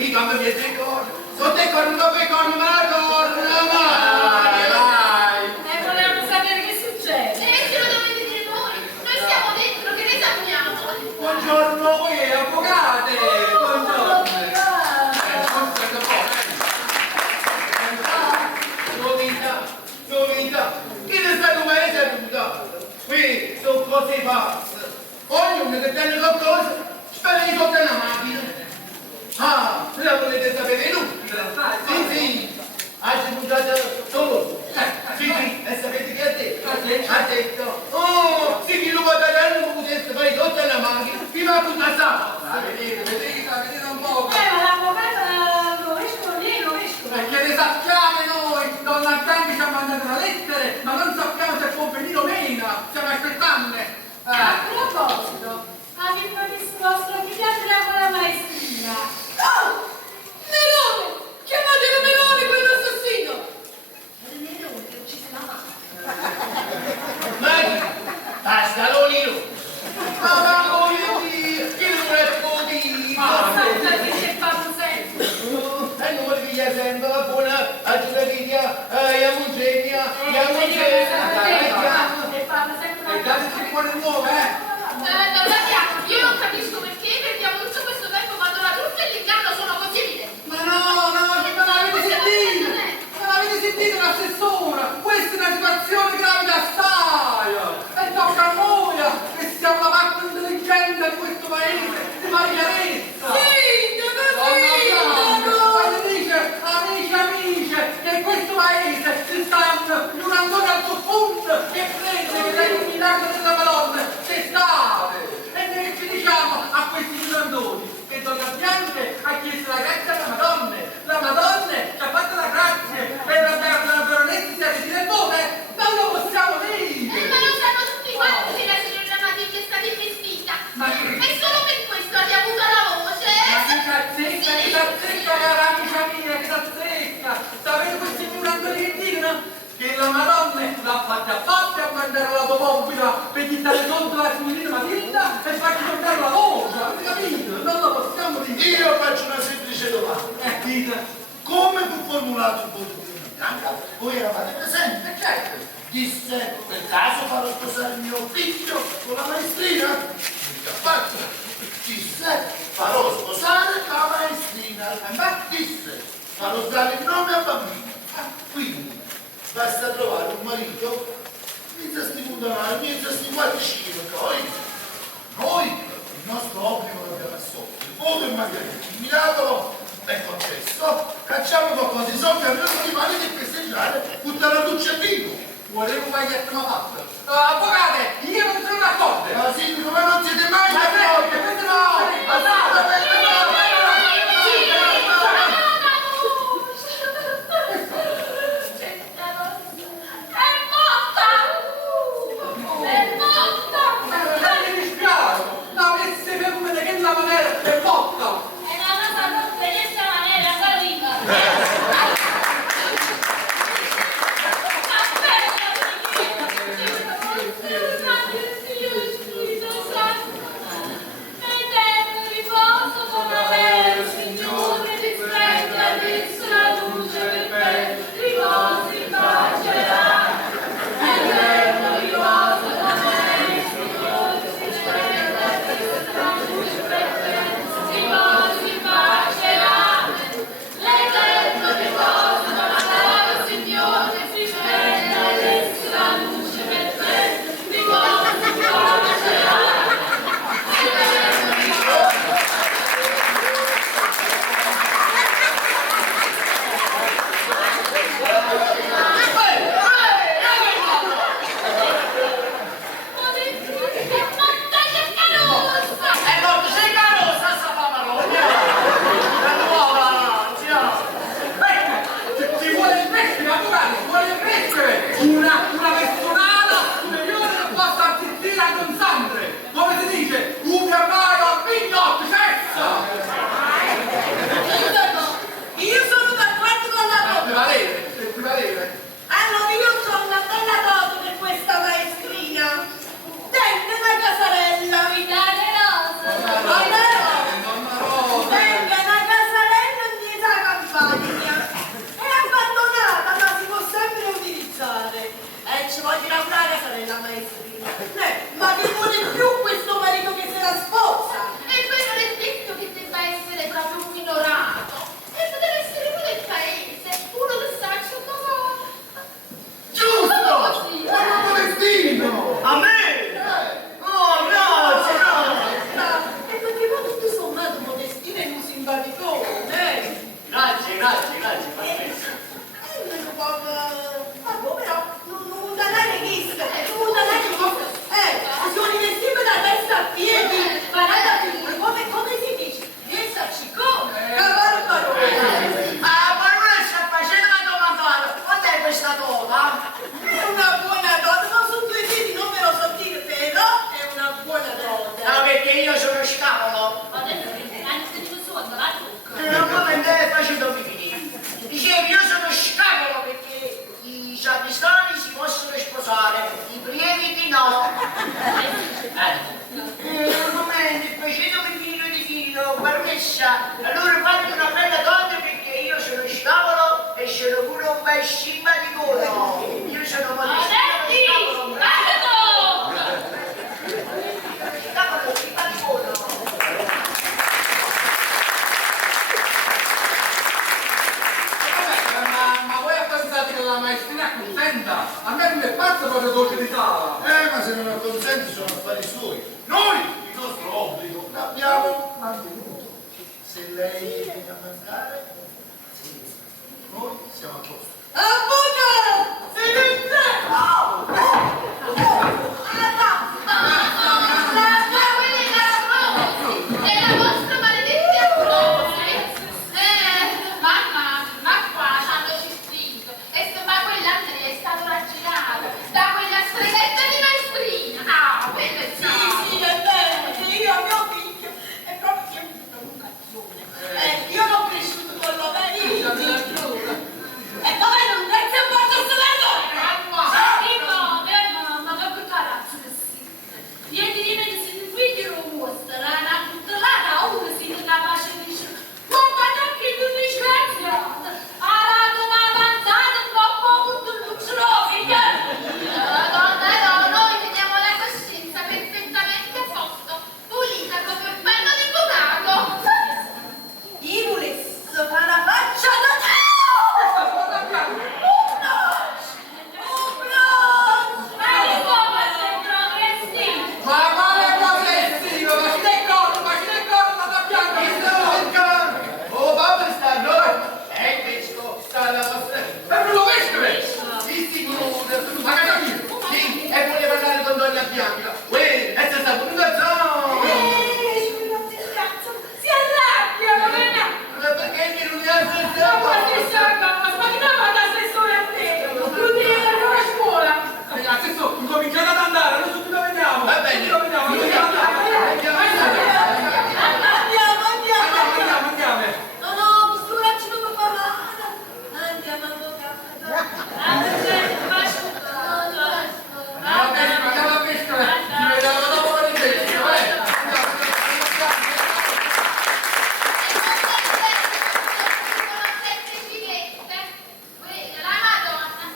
mica mi piace il corno. Sotto il corno, dopo il corno, ma la corna, Vai, vai. E volevamo sapere che succede. Ce lo dovete dire voi. Noi stiamo dentro, che ne sappiamo? Buongiorno, voi avvocate. Buongiorno. Sua vita, chi ne sta come è venuta? Qui sono cose pazze. Ognuno che tiene qualcosa, spera di sotto una macchina. Ah, la volete sapere l'ultima? Sì, ha buttato solo. Sì, e sapete che ha detto? Ha detto, oh, se chi lo va da dare non potesse fare sotto una macchina, ti va a buttare. Vedete un po'. Ma l'avvocato non esco. Perché ne sappiamo noi, donna Bianchi ci ha mandato una lettera, ma non sappiamo se può venire o meno, stiamo aspettando. A proposito, avete visto il vostro chiacchiere con la maestrina? Oh! Melone! Chiamatelo Melone, quello assassino! Il Melone che uccise la mamma. Maghi, basta l'olio. Ma voglio dire, chi non è potuto? Santa che c'è fatto sempre. E non mi piglia sempre la buona aggiuntivia, Iamugenia. E fanno sempre E date ci vuole nuove, Donna Bianchi, io non capisco perché perdiamo tutto questo tempo quando la truffa e l'inganno sono così evidenti. Ma no, non l'avete sentito l'assessora? Questa è una situazione grave da assai. E tocca a noi, che siamo la parte intelligente di questo paese, di Mariarezza. Quando dice, amici, che in questo paese si stanno in un ancora al suo punto che crede che la dignità della Madonna c'è stata. E noi ci diciamo a questi giurandoni che Donna Bianca ha chiesto la grazia alla Madonna. La Madonna ci ha fatto la grazia e la baronessa si è direttore. Non lo possiamo dire. Ma lo sanno tutti quanti che la signorina Matilde è stata investita. E solo per questo ha avuto la voce. Ma che tazzecca, cara amica mia, che tazzecca! Sapete questi giurandoni che dicono? Che la Madonna l'ha fatta apposta a mandare l'automobile per chittare sotto la signorina Matilda e farci toccare la voce, avete capito? Non lo possiamo dire. Io faccio una semplice domanda. Dite. Come fu formulato il voto di Bianca? Voi eravate presenti? Certo. Disse, per caso farò sposare il mio figlio con la maestrina? Mica fatto. Disse, farò sposare la maestrina. Ma disse, farò dare il nome al bambino. Quindi, basta trovare un marito, inizia a stimolare, inizia a stimolare noi, il nostro obbligo l'abbiamo assolto. Il voto è magari il miracolo è concesso, cacciamo qualcosa di soldi, abbiamo di mani di festeggiare, tutta la luce vivo. Volevo mai che abbiamo fatto. Avvocate, io non sono d'accordo. Ma sì, come non siete mai Ma d'accordo? no, questo no, Assolutamente no! mi dispiace, l'avesse venuto di quella maniera è morta. Riposi in pace, siamo a posto. Avvocato! Sì, è vero, che io a mio figlio è proprio sempre stata un'occasione. Io l'ho cresciuto con l'overino. E dove non grazie a porto Vieni di me se ti figlio lo mostra, la puttana ora si capace di dire, ma guarda che tu mi scherziata, ha dato una avanzata un po' poco lucciolo, figlio. No, noi teniamo la coscienza perfettamente a posto, pulita come un panno di bucato. Io volessi fare la faccia da te! Ma di come sei progressivo? Ma quale progressivo? Ma ci dai corno, da bianca! Oh, papà sta noi! Questo sta alla vostra... È venuto vescovo! Sì, sicuro, Ma che capito? sì, e voleva parlare con Donna Bianca. Uè, è stata venuta zona! Si arrabbiano, vedi? Ma perché mi non mi ha Ma che sarà? Ma che dava l'assessore a te? Lo devi andare a scuola. Ragazzi, incominciate ad andare, noi tutti lo vediamo! Va bene. Tutti lo vediamo, tutti lo vediamo! Andiamo! No, misura ci devo parlare. Andiamo, avvocato. Andiamo a vescovo! Ci vediamo dopo con il vescovo, La Madonna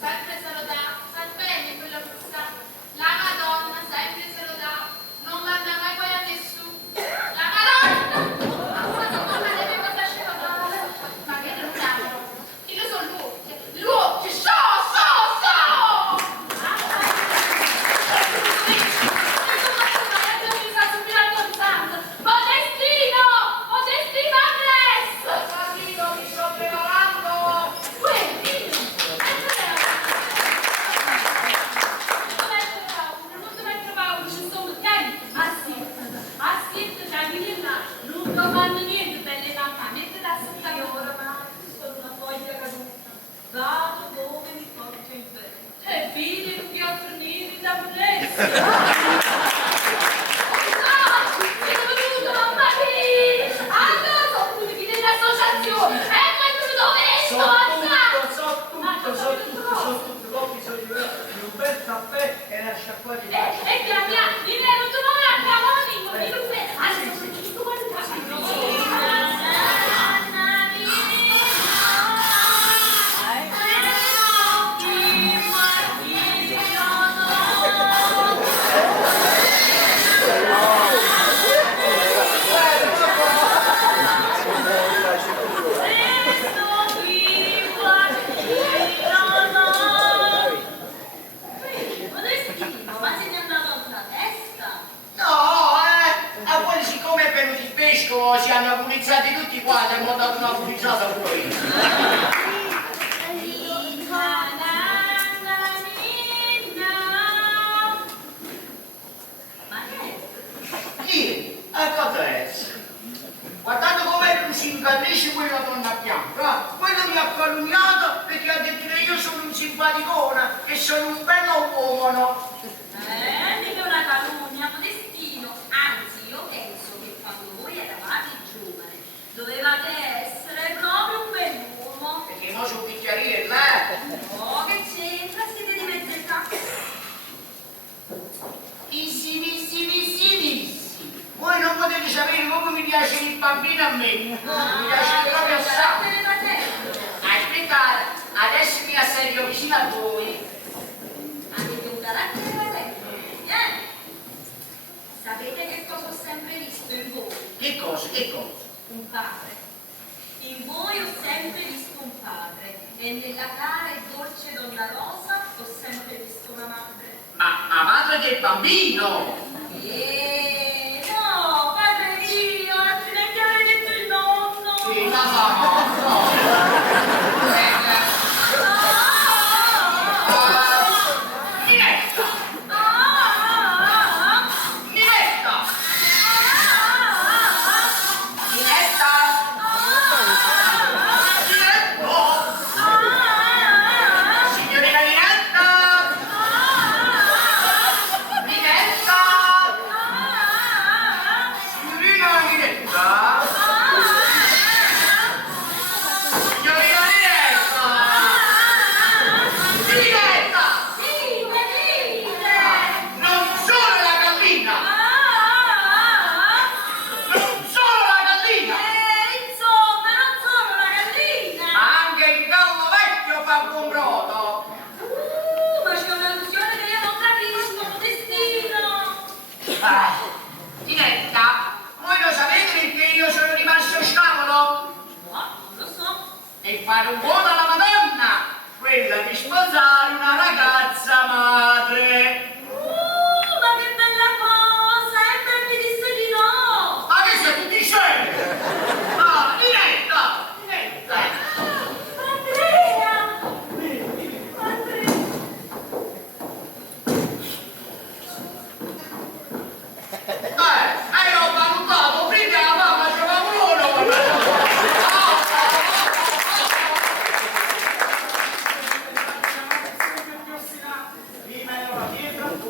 sempre se lo dà, sta bene quella busta. La Madonna sempre se lo dà, non manda mai poi a nessuno. La Madonna! Ma deve faceva male. Ma che non siamo? Io sono l'uomo, so! Modestino Agnes! Marino, mi sto preparando! Non fanno niente per le campane, da sotto che oramai sono una foglia caduta. Vado dove mi porta il vento. E figli non ti ho fornito da presto. È venuto mamma mia! Sono venuti dell'associazione! È venuto So tutto, poi bisogna un bel caffè e lascia qua di E pian piano, mi è venuto ora a cavallo, mi lo fai. Adesso sono tutto quanto Ma se ne è andato una testa? No, a poi siccome è venuto il vescovo si hanno agonizzato tutti quanti, hanno dato una agonizzata poi. Ma che? Lì, ecco adesso. Guardate come si incannisce quella donna bianca, quello mi ha calunniato perché ha detto che io sono un simpaticona e sono un bello uomo, no? Mica una calunnia, Modestino. Anzi, io penso che quando voi eravate giovani dovevate essere proprio un bell'uomo. Perché mo sono bicchieriere là. Oh, che c'entra? Siete di mezza età. Vissi. Voi non potete sapere come mi piace il bambino a me. Mi piace proprio assai. Aspettate, adesso mi assedio vicino a voi. Avete un carattere patente. Sapete che cosa ho sempre visto in voi? Che cosa? Un padre. In voi ho sempre visto un padre e nella cara e dolce donna Rosa ho sempre visto una madre. Ma madre del bambino! No, padre mio, altrimenti avrei detto il nonno. No. e fare un buono alla Madonna, quella di sposare una ragazza madre. Ma che bella cosa! E per mi disse di no! Ma che stai dicendo? Ah, diretta! Diretta! Andrea! Io ho valutato prima la mamma c'era uno!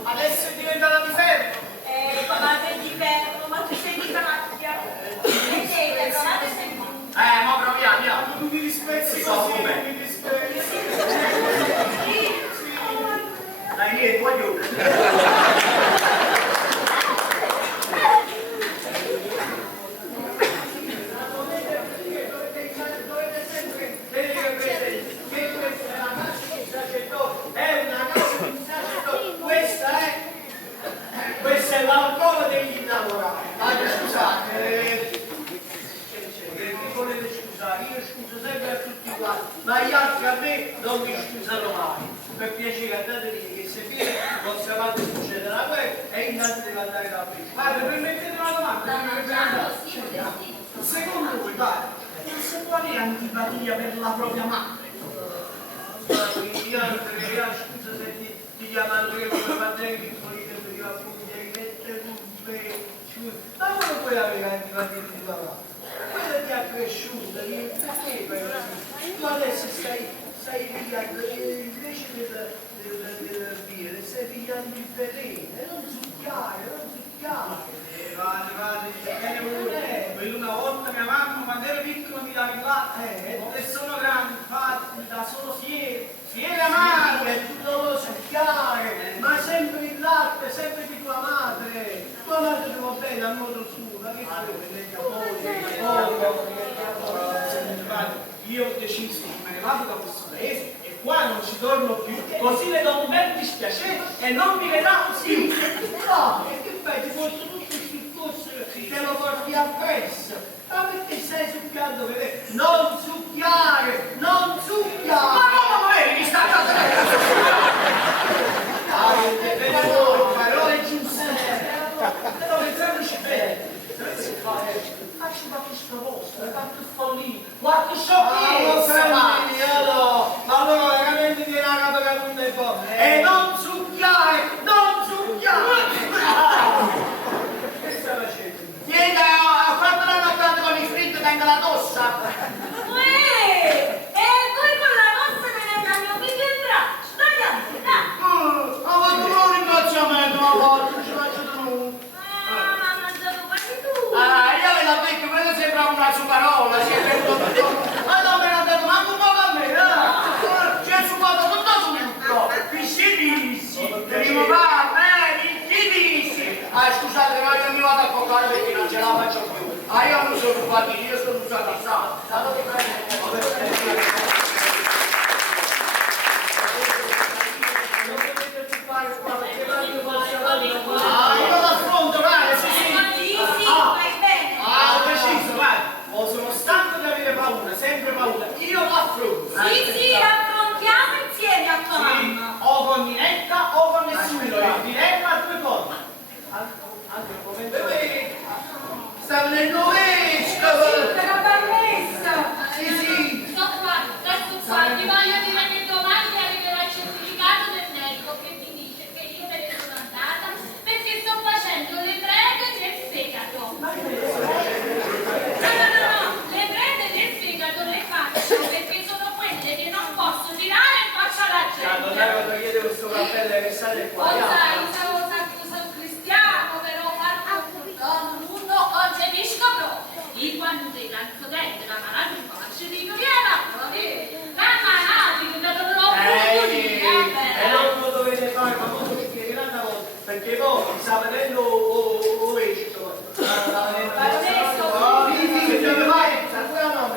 Adesso è diventata di ferro. Tua madre è di ferro, ma tu sei di pacchia. E siete, provate sempre. Ma proviamo. Tu mi disprezzi So così, com'è. mi disprezzi. Dai, lì, tu aiuto. Dovete sempre tenere presente che questa è la casa di un sacerdote, è una casa di un sacerdote, questa è l'alcova degli innamorati. Scusate, che volete scusare? Io scuso sempre a tutti quanti, ma gli altri a me non mi scusano mai. Per piacere andate lì che se viene vostra madre succede la guerra e intanto deve andare da qui. Padre, permettete una domanda? Secondo voi, padre, non si può avere antipatia per la propria madre? Io scusa se ti chiamano come padre piccoli che ti appunti e mette ma come puoi avere antipatia per tua madre? Quella ti ha cresciuta, perché tu adesso stai pigliando invece del dire, stai pigliando il veleno, non succhiare. Guarda, una volta mia mamma quando ero piccolo mi dava il latte e sono grande, infatti mi dà solo fiere amare, tu non lo succhiare, ma sempre il latte, sempre di tua madre ti va bene a modo suo, ma che io ho deciso che me ne vado da questo paese e qua non ci torno più, così le do un bel dispiacere e non mi vedrà più. No, e che fai? Ti porto tutto il discorso, te lo porti appresso. Ma perché stai succhiando? Non succhiare! Non succhiare! Ma come volete mi sta Parole giuste! Però pensandoci bene, faccio questa vostra, quanto follino, quanto sciocchezza! Ma allora veramente viene la capa che non ne può! E non succhiare! Non succhiare! Che stai facendo? Niente, ho fatto la nottata con i fritti, tengo la tossa. E poi con la mossa me ne dà mio figlio in braccio. Dai, dai. Ho fatto un ringraziamento, ma guarda, ci faccio tu. Ma mangiato quasi tu. Io ve l'ho detto, quello sembra una superola, si è venuto tutto. Ma non me ne ha dato manco un po' a me, ci è subato tutto subito. Piscinissimi, primo va, ricchissimi. Scusate, ma io mi vado a coccare perché non ce la faccio più. Io non sono patino, io sono usato a sala. Io l'affronto, guarda, sì. Sì, fai bene. Ho deciso, guarda, sono stanco di avere paura, sempre paura. Io l'affronto. Sì, affrontiamo insieme a tua mamma. O con Ninetta o con nessuno. Il dilemma a due cose. Anche un momento. Sta nel novesco. La permessa. Sì. Sto qua, ti voglio dire che domani arriverà il certificato del medico che ti dice che io me ne sono andata perché sto facendo le preghe del fegato. No, le preghe del fegato le faccio perché sono quelle che non posso tirare in faccia alla gente. Sai togliete questo cappello che sale qua. Sai, sono cristiano, però non concepisco proprio. E quando ti canto dentro la mano in faccia, dico, vieni a provare. La mano, che non lo puedo dire. E non lo dovete fare, ma non lo spiegherà una volta, perché voi mi sta vedendo ovesto.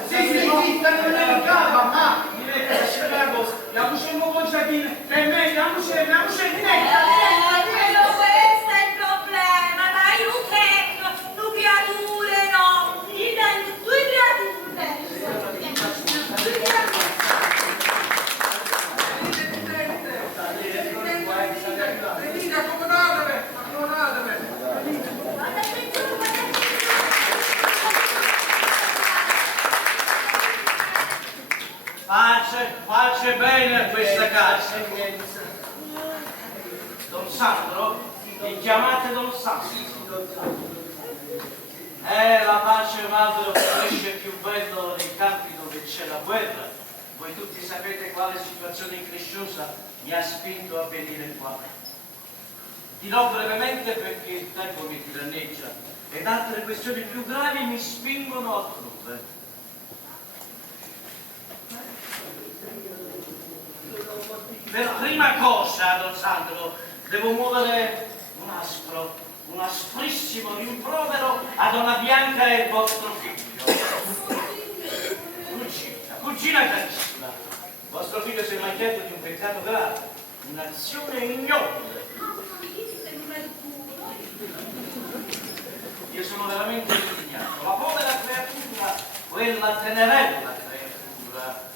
Sì, stanno vedendo il capo, ma mi mette a scegliere la cosa. La cucina con giardino, per me, la cucina, Questo è il problema, dai, tu creature, no, gli dai due creature. Pace bene a questa casa. Don Sandro? Mi chiamate Don Sandro? La pace è un albero che cresce più bello nei campi dove c'è la guerra. Voi tutti sapete quale situazione incresciosa mi ha spinto a venire qua. Dirò brevemente perché il tempo mi tiranneggia ed altre questioni più gravi mi spingono altrove. Per prima cosa, Don Sandro, devo muovere un asprissimo rimprovero a Donna Bianca e il vostro figlio. Cugina carissima, vostro figlio si è macchiato di un peccato grave, un'azione ignobile. Io sono veramente indignato. La povera creatura, quella tenerella creatura,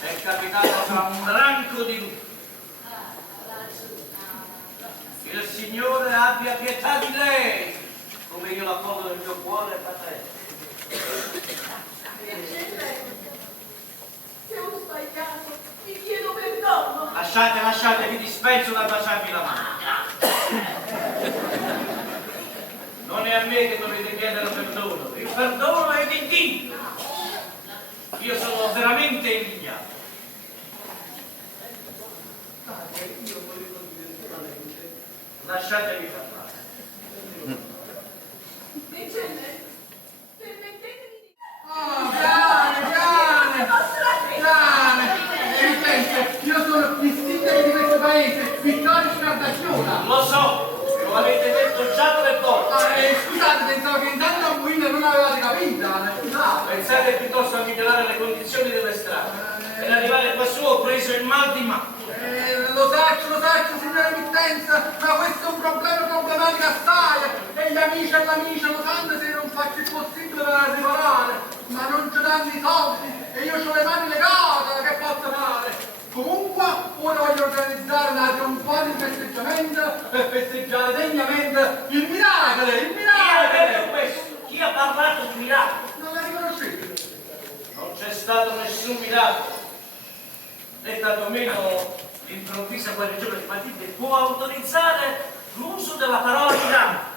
è capitata tra un branco di lupi. Il Signore abbia pietà di lei, come io la porto nel mio cuore paterno. Se ho sbagliato, ti chiedo perdono. Lasciate, vi dispenso da baciarmi la mano. Non è a me che dovete chiedere perdono, il perdono è di Dio. Io sono veramente indignato. Io volevo dire veramente. Lasciatemi parlare. Vincente, permettetemi di... Evidente, io sono il sindaco di questo paese, Vittorio Scardagiona. Lo so, lo avete detto già 3 volte. Scusate, pensavo che intanto a Buino non avevate capito, scusate. Pensate piuttosto a migliorare le condizioni delle strade. Per arrivare qua su ho preso il mal di mano. Lo saccio, signora Mittenza, ma questo è un problematico assai, e gli amici e l'amica lo sanno se non faccio il possibile per arrivare, ma non ci danno i soldi, e io ho le mani legate, che posso fare? Comunque, ora voglio organizzare una trionfale festeggiamento per festeggiare degnamente il miracolo, Chi ha detto questo? Chi ha parlato di miracolo? Non la riconoscete? Non c'è stato nessun miracolo. Né tantomeno l'improvvisa guarigione di Matilde può autorizzare l'uso della parola miracolo.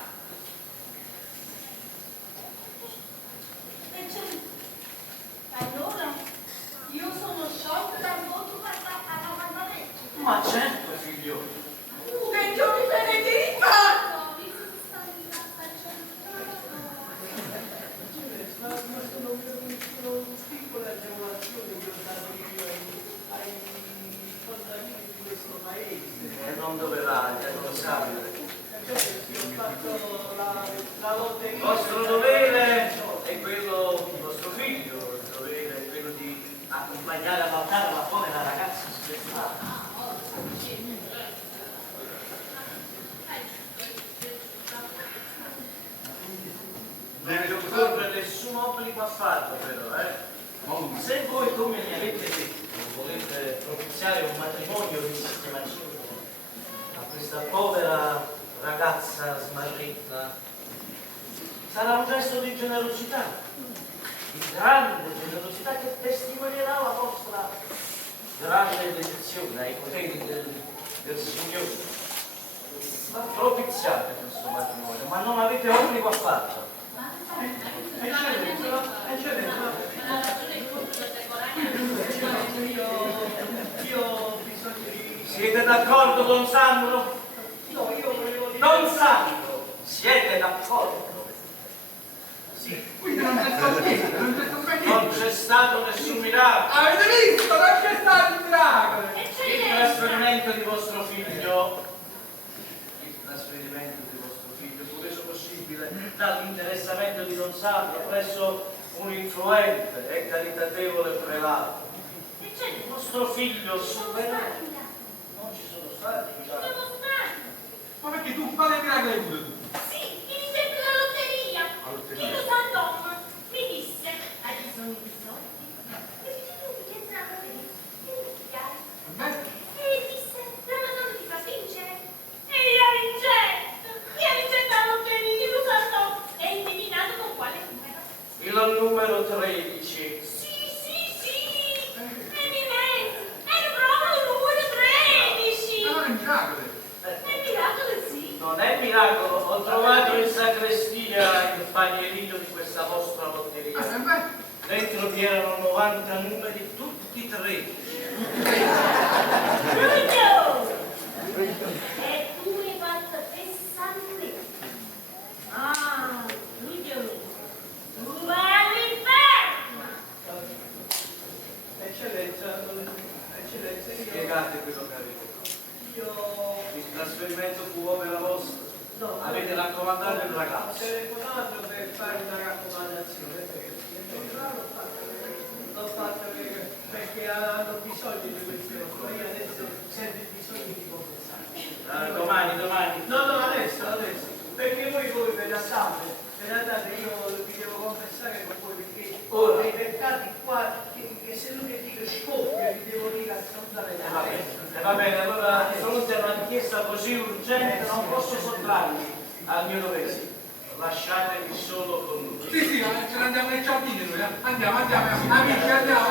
Allora, io sono sciolta dal voto alla Vandaleggia. Ma certo, figlio. Legioni Benedetta! Ma sono piccole agevolazioni che ho dato io ai contadini di questo paese. E non doveva, non lo sa. Ho fatto la lotteria. Il vostro dovere è quello di vostro figlio, il dovere è quello di accompagnare a valutare la povera ragazza sbeffata. Non vi occorre nessun obbligo a farlo però, Se voi, come mi avete detto, volete propiziare un matrimonio di sistemazione a questa povera ragazza smarrita, sarà un gesto di generosità, di grande generosità che testimonierà la vostra grande dedizione ai poteri del Signore. Ma propiziate questo matrimonio, ma non avete obbligo a farlo. Siete d'accordo, Don Sandro? No, io volevo dire... Don Sandro, siete d'accordo? Sì, quindi non c'è stato niente, Non c'è stato nessun miracolo. Avete visto? Non c'è stato il miracolo! Il trasferimento di vostro figlio, fu reso possibile dall'interessamento di Don Sandro presso un influente e caritatevole prelato. Il vostro figlio superato. Non ci sono stati miracoli. Ma perché tu quale miracolo hai avuto tu? Sì, iniziate la lotteria. Chino Sandom mi disse, hai bisogno di soldi? E tu chiedi la lotteria. E iniziare. E disse, la Madonna ti fa vincere. E io vincendo la lotteria, Chino Sandom è indivinato con quale numero? Il numero 13. Sì. E 40 numeri, tutti 13. Lucio! E tu mi hai fatto pensare a me. Ah, Lucio, tu vai all'inferno! Eccellenza, io... Spiegate quello che avete fatto. Io... Il trasferimento fu opera vostra. No, Avete raccomandato il ho ragazzo. telefonato per fare una raccomandazione. L'ho fatto perché hanno bisogno di queste cose. Io adesso sento il bisogno di compensare. Domani. No, adesso. Perché voi ve la sapete. Io vi devo confessare con voi perché ho dei peccati qua che se non che dico scoppia, vi devo dire assolutamente. Va bene, allora di fronte a una richiesta così urgente non posso sottrarmi al mio dovere. Lasciatemi solo con lui. Sì, ce ne andiamo nei giardini noi, Andiamo, amici, andiamo.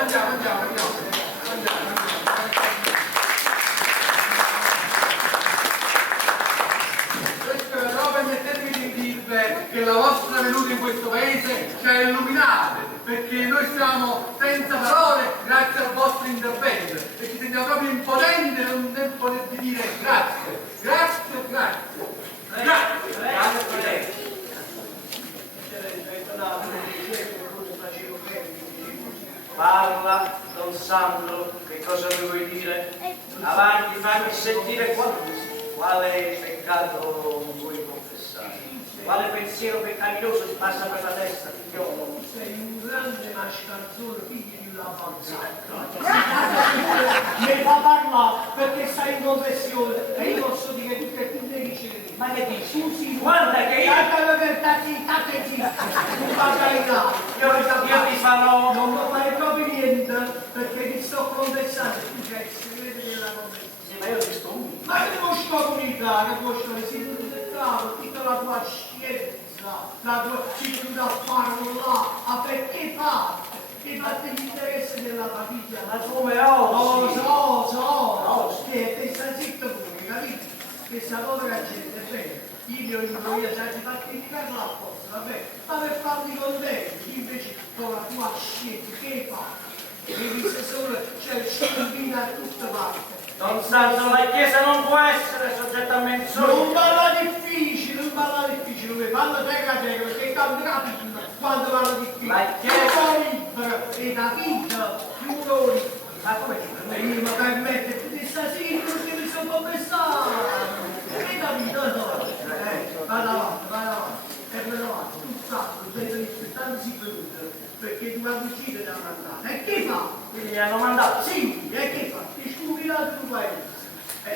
Questo però per mettermi di dirvi che la vostra venuta in questo paese ci ha illuminate, perché noi siamo senza parole grazie al vostro intervento e ci sentiamo proprio impotenti nel tempo di dire grazie. Parla, Don Sandro, che cosa mi vuoi dire? Avanti, fammi sentire quale peccato vuoi confessare. Quale pensiero peccaminoso ti passa per la testa, figliolo? Sei un grande mascalzone, figlio di una falsata. Mi fa parlare perché stai in confessione e io posso dire tutte e tu devi ricevere. Ma che dici? Scusi, Guarda che io... Io ti farò... Non mi fai proprio niente perché ti sto confessando. Tu c'hai il segreto della confessione. Sì, ma io ti sto unico. Ma che vuoi comunicare? Sei tutto tutta la tua scienza, la tua attitudine a parlare, a perché parte? Ti parte l'interesse della famiglia. Ma come osi? So, che sta zitto pure, capito? Questa povera gente, bene, io ci fatti indicare la forza, vabbè, ma per farli contenti, invece con la tua scelta, che fai? Devi solo, c'è scimbina da tutte parti. Don Sandro, la Chiesa non può essere soggetta a menzogne. Non parla difficile, parla teca, perché cambi capito quando parla difficile. La Chiesa... libero, e capito, più Ma come ti e io mi permette di stare zitto perché mi sono confessato. Hai capito? Vado avanti. E vado avanti. Tu sai, non sei rispettato si produce perché tu hai ucciso da mandare. E che fa? Quindi li hanno mandato? Sì, e che fa? Ti scubilato tu vai.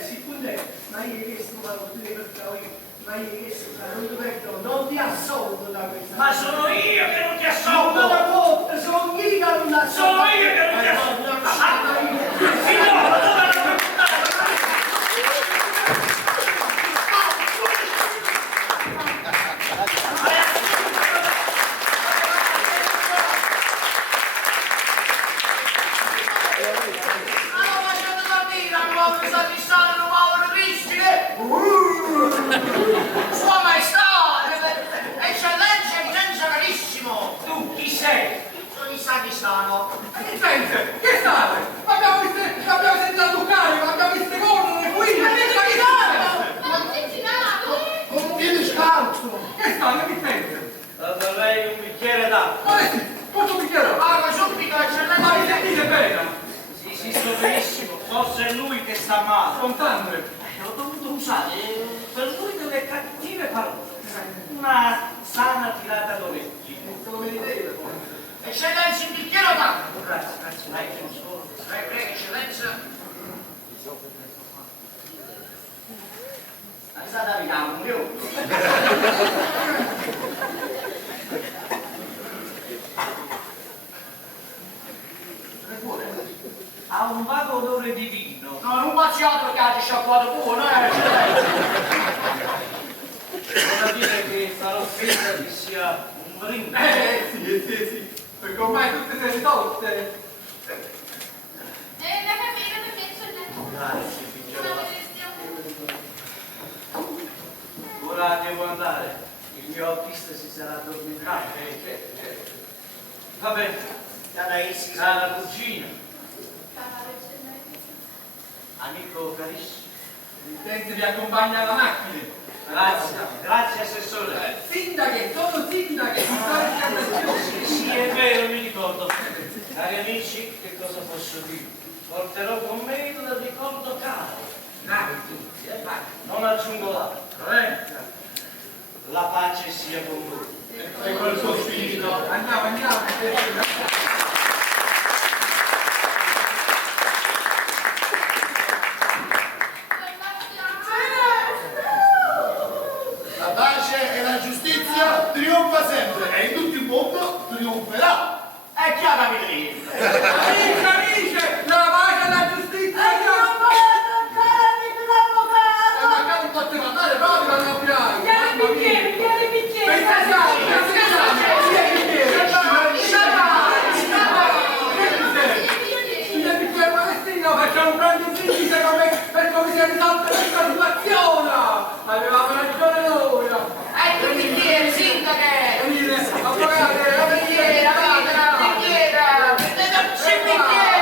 Siccome, ma io che sto parlando ma io che sto parlando, non ti assolvo da questa. Ma sono io che non ti Non assolvo! la botte, sono io che non assolvo. Sono io che non ti assolvo! Signora, dove la puoi buttare? Sua Maestà, Eccellenza, Eminenza carissimo! Tu chi sei? Sono il sacrestano. Sente, che state? Abbiamo sentito toccare, abbiamo visto correre, qui, Ma non sei girato! Con piede scalzo! Che state, mi sente? Vorrei un bicchiere d'acqua. Posso bicchiere? Parla subito, Ma mi Eccellenza! sentite bene? Sì, sto benissimo. Forse è lui che sta male. Contante. Ho dovuto usare per lui delle cattive parole. Una sana tirata d'orecchi. Come vedete, Eccellenza, il bicchiere d'acqua! Grazie, dai, che non solo. Prego, Eccellenza. È stata vediamo, un io. Ha un vago odore di vino. No, non mazziato che ha sciacquato buono, Eccellenza! Vuol dire che farò finta che sia un brindisi. sì, perché ormai tutte se ridotte. Da capire perché Eccellenza. Grazie, Una figliola. benedizione. Ora devo andare. Il mio autista si sarà addormentato. Va bene. Dai, carissima. Cara cugina. Cara eccellenza. Amico carissimo. Intenti di accompagnare la macchina. Grazie assessore. Sindache, sono sindache, Sì, è vero, mi ricordo. Cari amici, che cosa posso dire? Porterò con me il ricordo caro. Tutti, non aggiungo altro, La pace sia con voi. E col suo spirito. Andiamo. La pace e la giustizia trionfa sempre e in tutto il mondo trionferà. È chiara vetrina. Amici, la pace e la giustizia. Magari un po' di mandare proprio alla piano. Facciamo un grande ufficio per come si è risolta questa situazione. Avevamo ragione noi. Ecco il bicchiere, sindache! Avvocate, Bicchiera! Prendeteci il bicchiere!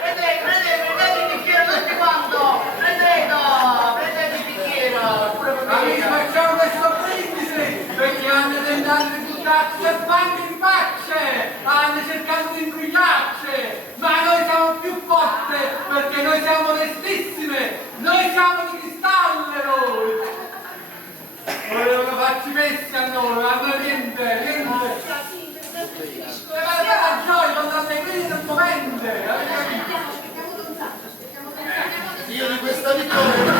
Prendete il bicchiere tutti quanto! Prendete il bicchiere! Pure per amici, me! facciamo questo brindisi perché hanno tentato di buttarci le banche in facce, hanno cercato di imbrugliarci, ma noi siamo più forti perché noi siamo onestissime, noi siamo di cristallo noi. Volevano farci messi a noi, ma noi niente. La gioia quando allegria non può vendere, avete capito? Io di questa vittoria.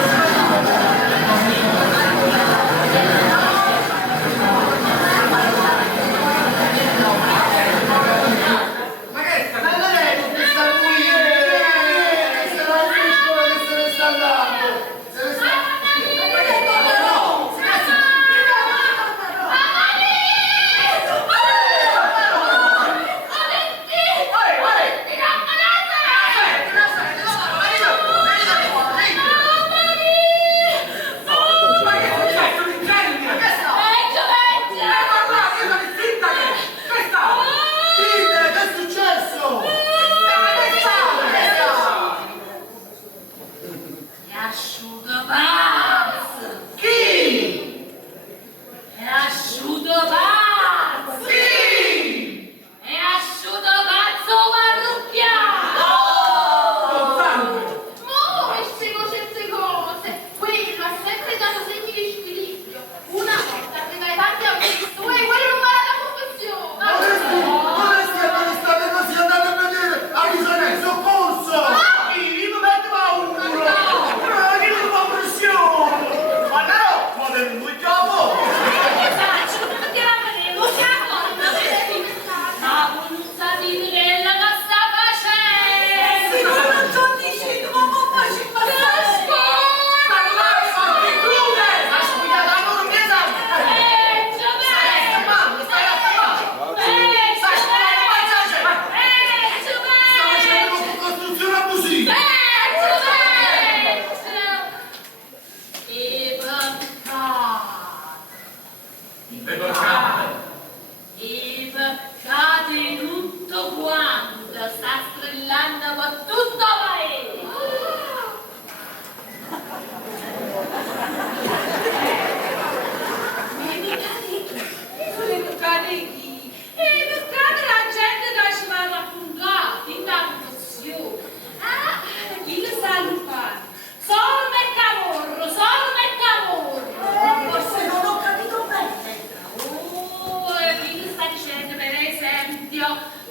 Ma che sta? Ma non è con questa qui, sarà il fresco che se ne sta andando. Se ne sta...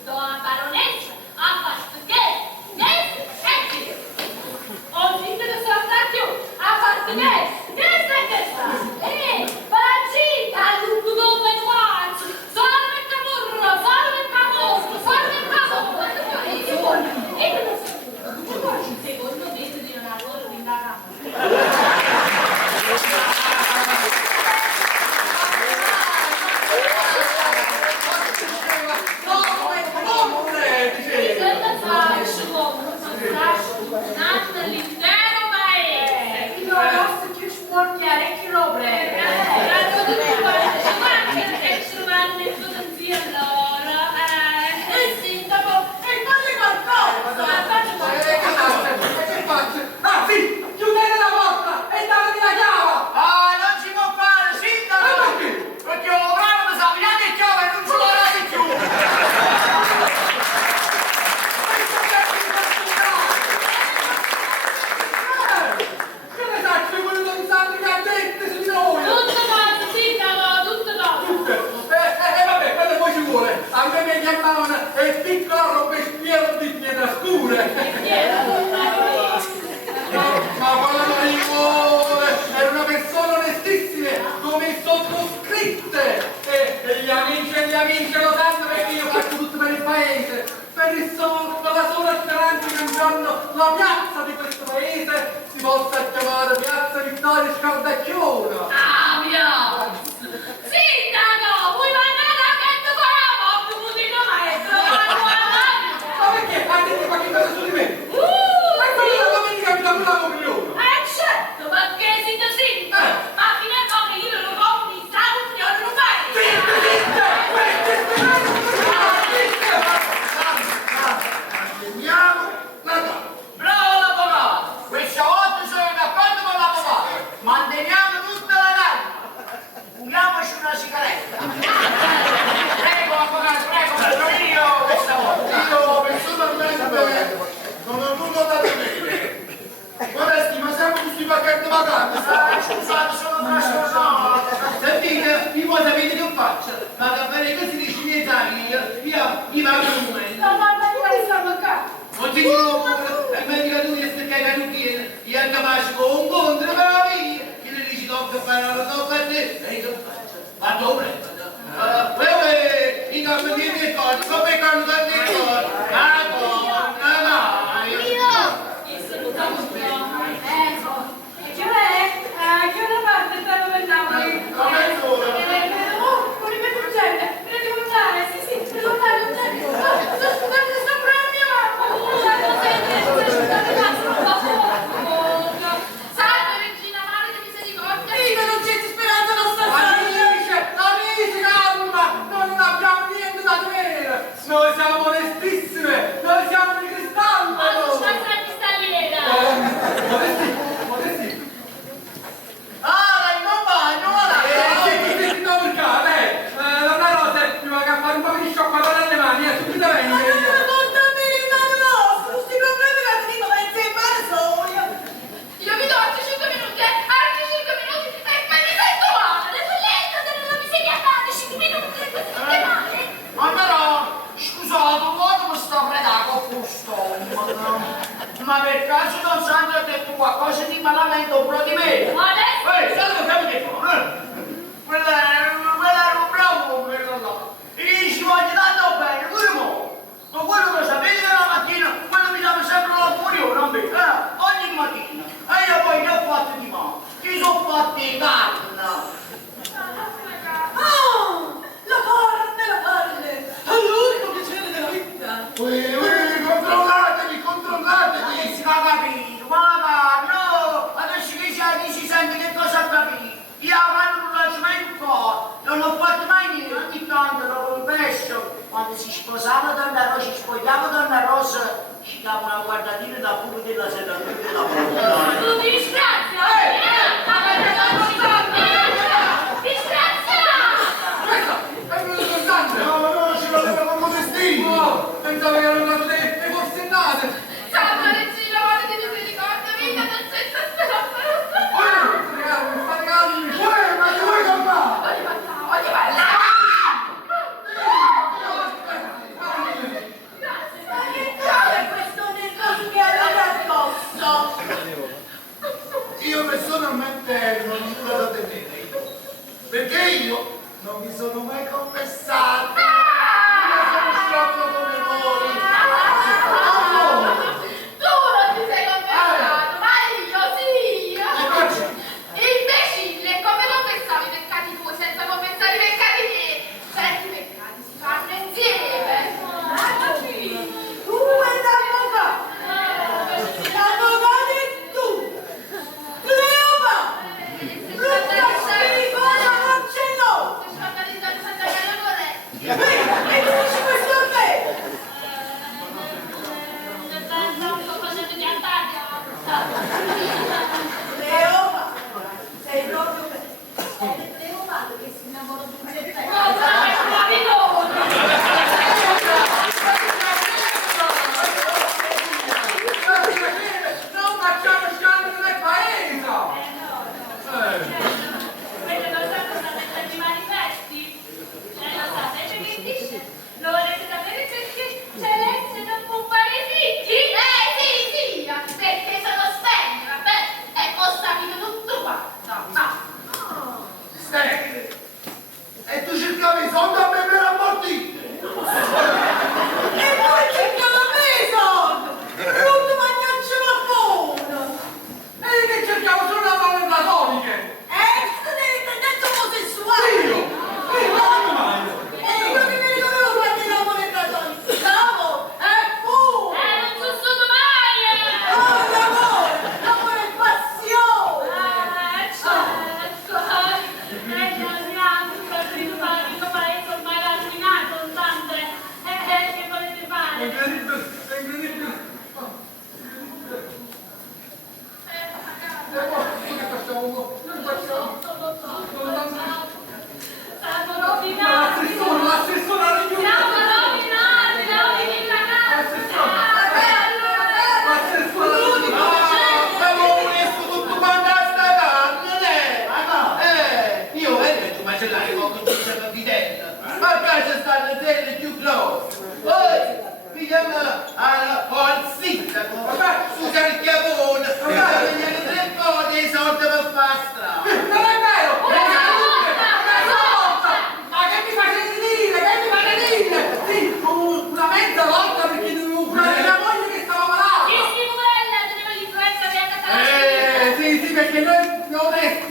Donna baronessa ha amici lo sanno perché io faccio tutto per il paese, per la sola speranza che un giorno la piazza di questo paese si possa chiamare Piazza Vittorio Scaldacchione. Ah, mio! Sindaco, vuoi mandare a che farà un putino maestro? Ma perché? Ha detto qualche cosa su di me? Ma quella è la domenica mi dà una comunione. Certo, perché siete sindaco? Ma fino a che io non ho un disagio, non fai! Andiamo la donna. Bravo l'avvocato! Questa volta sono d'accordo con l'avvocato! Manteniamo tutta la calma! Fumiamoci una sigaretta! Prego, avvocato, prego, sono io questa volta! Io personalmente non ho nulla da temere. Vorresti, ma siamo tutti pacchetti vacanti. Scusate, sono trasformato! Sentite, io voi sapete che faccio? Ma che bene così dici miei tagli, io mi vado un momento. No, ma io sono qua. Non ti dico, è meglio che tu riesci a cagare un piede, io è capace con un contro per la via, che le dici tocca fare la tocca a te, e io faccio, vado presto. I campioni e cose, come canno da te cose, ma donna mai. Il salutiamo Ecco. E che è? Che una parte stanno per Napoli? Come sono? Con i miei progetti. Prendo un mare, sì, prendo un mare, non c'è. Scusate, sto proprio mia Salve regina, mare di misericordia. Viva, non c'è speranza, non sta Amici, calma, non abbiamo niente da temere. Noi siamo onestissime, noi siamo di cristallo. Ma non c'è una cristalliera! Modesti. Ah, non vai, non vai! Senti, no, perché, donna Rose, mi va a fare un po' di scioccolata alle mani, subito vengo io. Io vi do altri 5 minuti, altri 5 minuti e me ne sento male. Non mi sei chiamata 5 minuti e così ti male? Ma però, scusate, vuoto mi sta fregando con stomaco. Ma per caso non Sandro ha detto qualcosa di malamente o pro di me? Adesso Sandro, che mi dico? Quella era un bravo, quello là. E ci voglio tanto bene, pure mo. Ma quello lo sapete che la mattina, quello mi dava sempre la comunione, non mi? Ogni mattina. E io poi che ho fatto di male? Ti sono fatti carne. La carne! È l'unico piacere della vita! Controllatevi. Si va a capire, ma no, adesso che si sente che cosa ha capito. Io quando non faccio mai un po', non ho fatto mai niente, ogni tanto lo confesso. Quando si sposava Donna Rosa, si spogliava Donna Rosa, ci dava una guardatina da pure della sedatura della porta. tu ti disgrazia! Disgrazia! È venuto con Sandra. No, ci voleva con Modestino. Oh, pensavo che erano andate le forsennate. Salve regina, mare di misericordia, vita non senza speranza. Fate calmi. Ma che vuoi comprare? Voglio parlare. Ma che cos'è questo nervoso che avete addosso? Io personalmente non ho nulla da temere. Perché io non mi sono mai confessato. Io sono sciocco come voi. Tu non ti sei confessato, ma io sì. Imbecille, come confessavi i peccati tuoi senza confessare i peccati miei? Certi peccati si fanno insieme. Tu e l'avvocato! L'avvocato è tu! Cleopa! Luca Spirifona non ce l'ho! Ti scandalizzare senza che lo vorrei. E tu dici questo a me? Cleopa! Sei proprio te! È Cleopa che si innamora di un gettone! Non facciamo scandalo nel paese. Quello non sa cosa mettere i manifesti? Lo sapete che dice? Lo volete sapere perché Celeste non può fare figli? Sì, perché sono spegna, vabbè, e ho sapito tutto quanto. Senti, e tu cercavi i soldi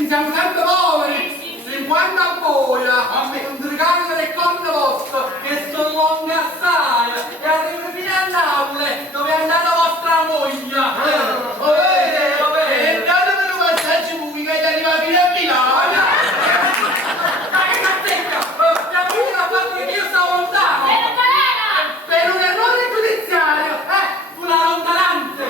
siamo sempre poveri. Sì. 50 a boia, un regalo delle corna vostre, che sono lunghe assai, e arrivano fino a Napoli, dove è andata vostra moglie. E datemi un passaggio pubblico che arriva fino a Milano. Ma che cazzetta! Mia moglie ha fatto che io stavo lontano! Per un errore giudiziario! Fu la lontanante!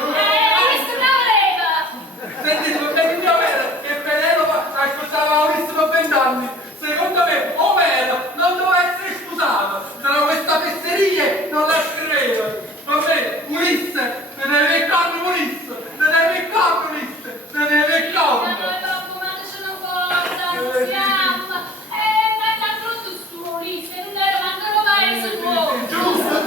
Senti, per il mio vero, che Penelope aspettava Maurizio per 20 anni. Secondo me, Omero non doveva essere sposato. Però questa fesseria non la credo. Va bene, Ulisse, te ne deve corno Ulisse, te ne deve corno Ulisse, te ne deve corno.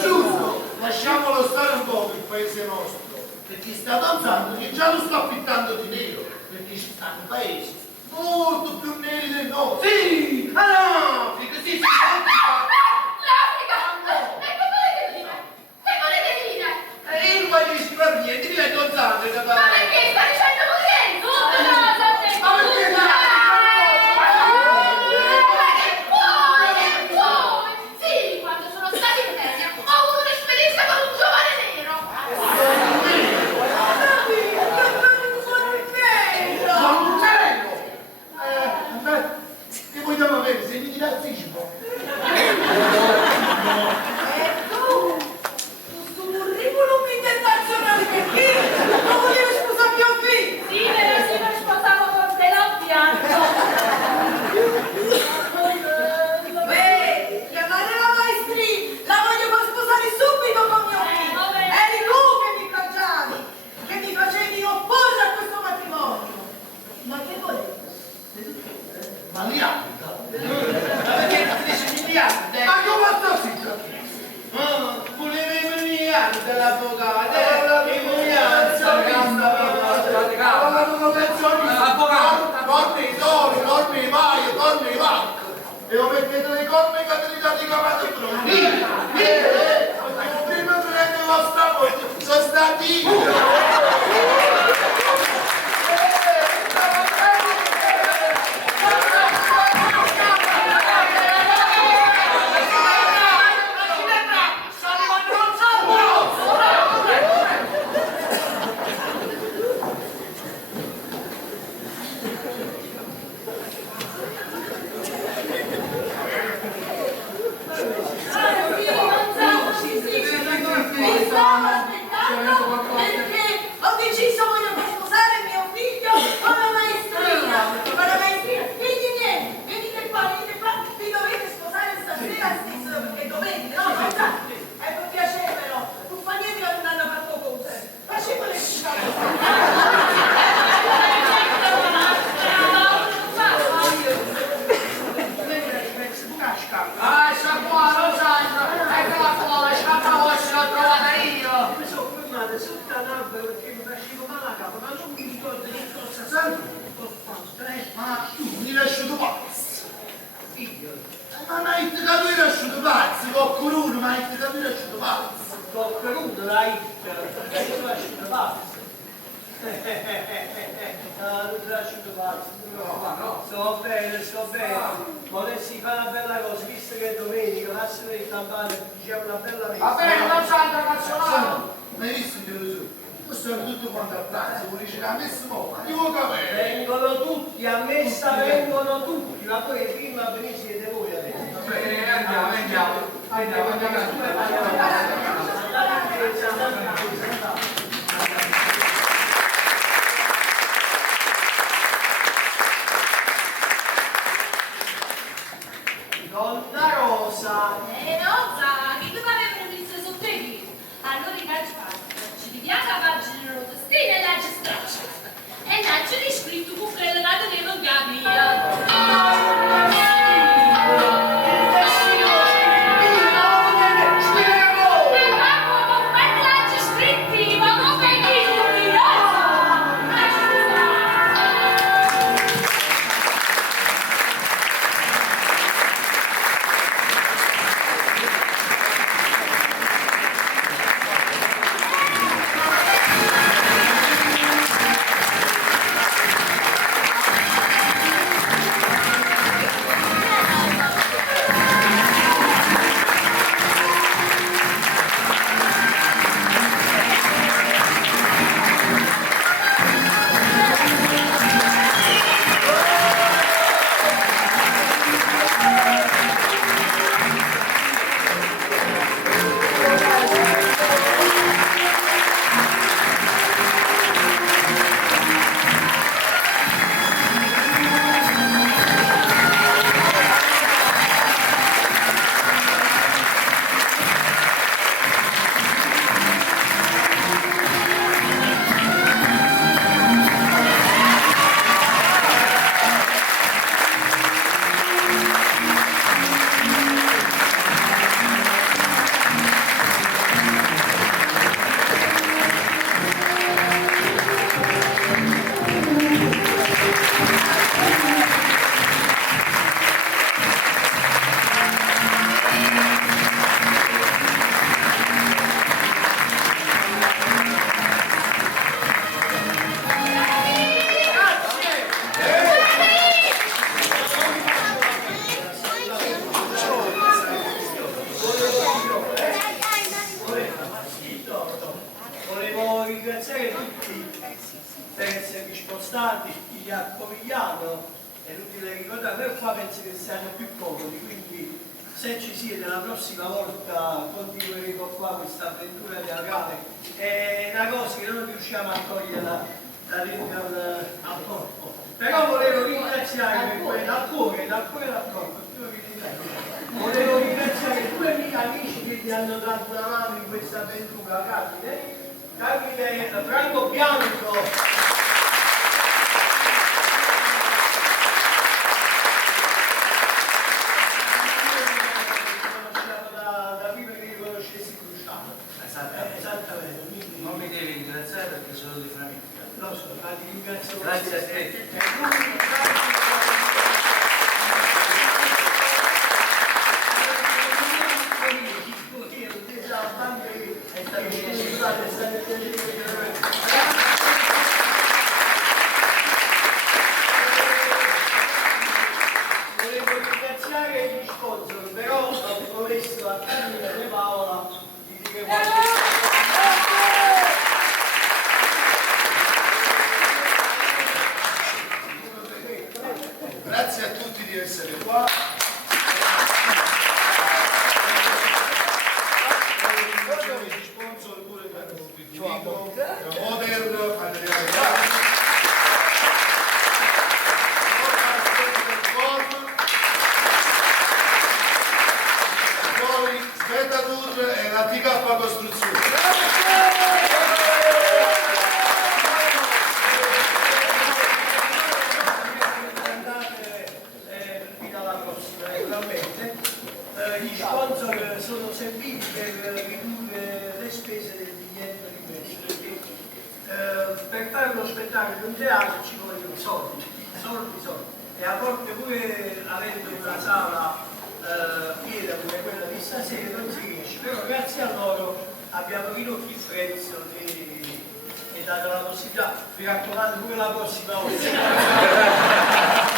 Giusto, lasciamolo stare un po' il paese nostro, che ci sta danzando, che già lo sta affittando di nero, perché ci stanno paesi molto più neri del nostro. Sì! L'Africa, sì, e io voglio ci fa niente, mi hai danzato, Ma perché sta dicendo così? Ma perché Sì, quando sono stata in Kenya ho avuto un'esperienza con un giovane nero. Che vogliamo avere? Segni di razzismo? Questo curriculum internazionale perché non volevi sposare mio figlio? Sì, però se non sposavo con te l'ho pianto. Beh, chiamate la maestrina, la voglio far sposare subito con mio figlio. vabbè. Eri tu che mi plagiavi, che mi facevi opporre a questo matrimonio. Ma che volevi? Ma li abita? Ma perché ti dici miliardi? Ma come sto zitto? Volevi i miliardi l'avvocato, i miliardi, corni i tori, corni i maio, corni i vacche. E lo mettete le corna e i capelli dati cavati e tronchi. Prima prende la vostra voce, sono stati io. Perché ho deciso voglio far sposare mio figlio con la maestrina. Ma la maestrina, venite qua, vi dovete sposare stasera stesso, perché dovete, no? Non sa. È per piacere però, non fa niente che non hanno fatto cose. Facciamo le Ah, sciacquare, lo sai, eccola fuori, scappa vostra, l'ho trovata io. Mi sono fermato sotto a Napoli perché mi facevo male a capo, ma non mi ricordo che cosa sempre ho fatto, Ma tu mi lasciato pazzo. Ma mi hai detto che lasciato pazzo, qualcuno mi hai detto che lasciato pazzo. Ho creduto la hit, perché io lascio pazzo. No, non ti lascio pazzo. No. Sto bene. Volessi fare una bella cosa, visto che è domenica, massimo di campane, diciamo una bella messa. Va bene, non c'è internazionale. Ma hai visto che Gesù? Questo è tutto quanto a pranzo, vuoi dire la messa mo? Ma io capire. Vengono tutti, a messa vengono tutti, ma poi prima venite voi adesso. Va bene, andiamo. Donna Rosa. Rosa, che tu avevano visto sotto i piedi. Allora i calci ci diviamo a pagina rosa stile e la ci straccia. E là c'è scritto con quella data dei mondiali. Scrivo! ringraziare tutti per esservi spostati, chi vi ha accomigliato, è inutile ricordare, noi qua penso che siamo più comodi, quindi se ci siete la prossima volta continueremo qua questa avventura teatrale. È una cosa che non riusciamo a toglierla al corpo. Però volevo ringraziare dal cuore dal corpo. Volevo ringraziare due miei amici che mi hanno dato una mano in questa avventura, Davide Franco Bianco. Esattamente. Non mi devi ringraziare perché sono di famiglia. Lo so, ma ti ringrazio. Grazie a te. Volevo ringraziare gli sponsor, però ho promesso a Camilla e Paola di dire qualcosa. Grazie a tutti di essere qua. Ringrazio gli sponsor pure che hanno contribuito, Model, Andrea Reali, poi Svetatur e la TK Costruzione. Gli sponsor sono serviti per ridurre le spese del biglietto di questo, perché per fare uno spettacolo in un teatro ci vogliono soldi, e a volte pure avendo una sala piena come quella di stasera non si riesce, però grazie a loro abbiamo ridotto il prezzo e dato la possibilità, mi raccomando pure la prossima volta.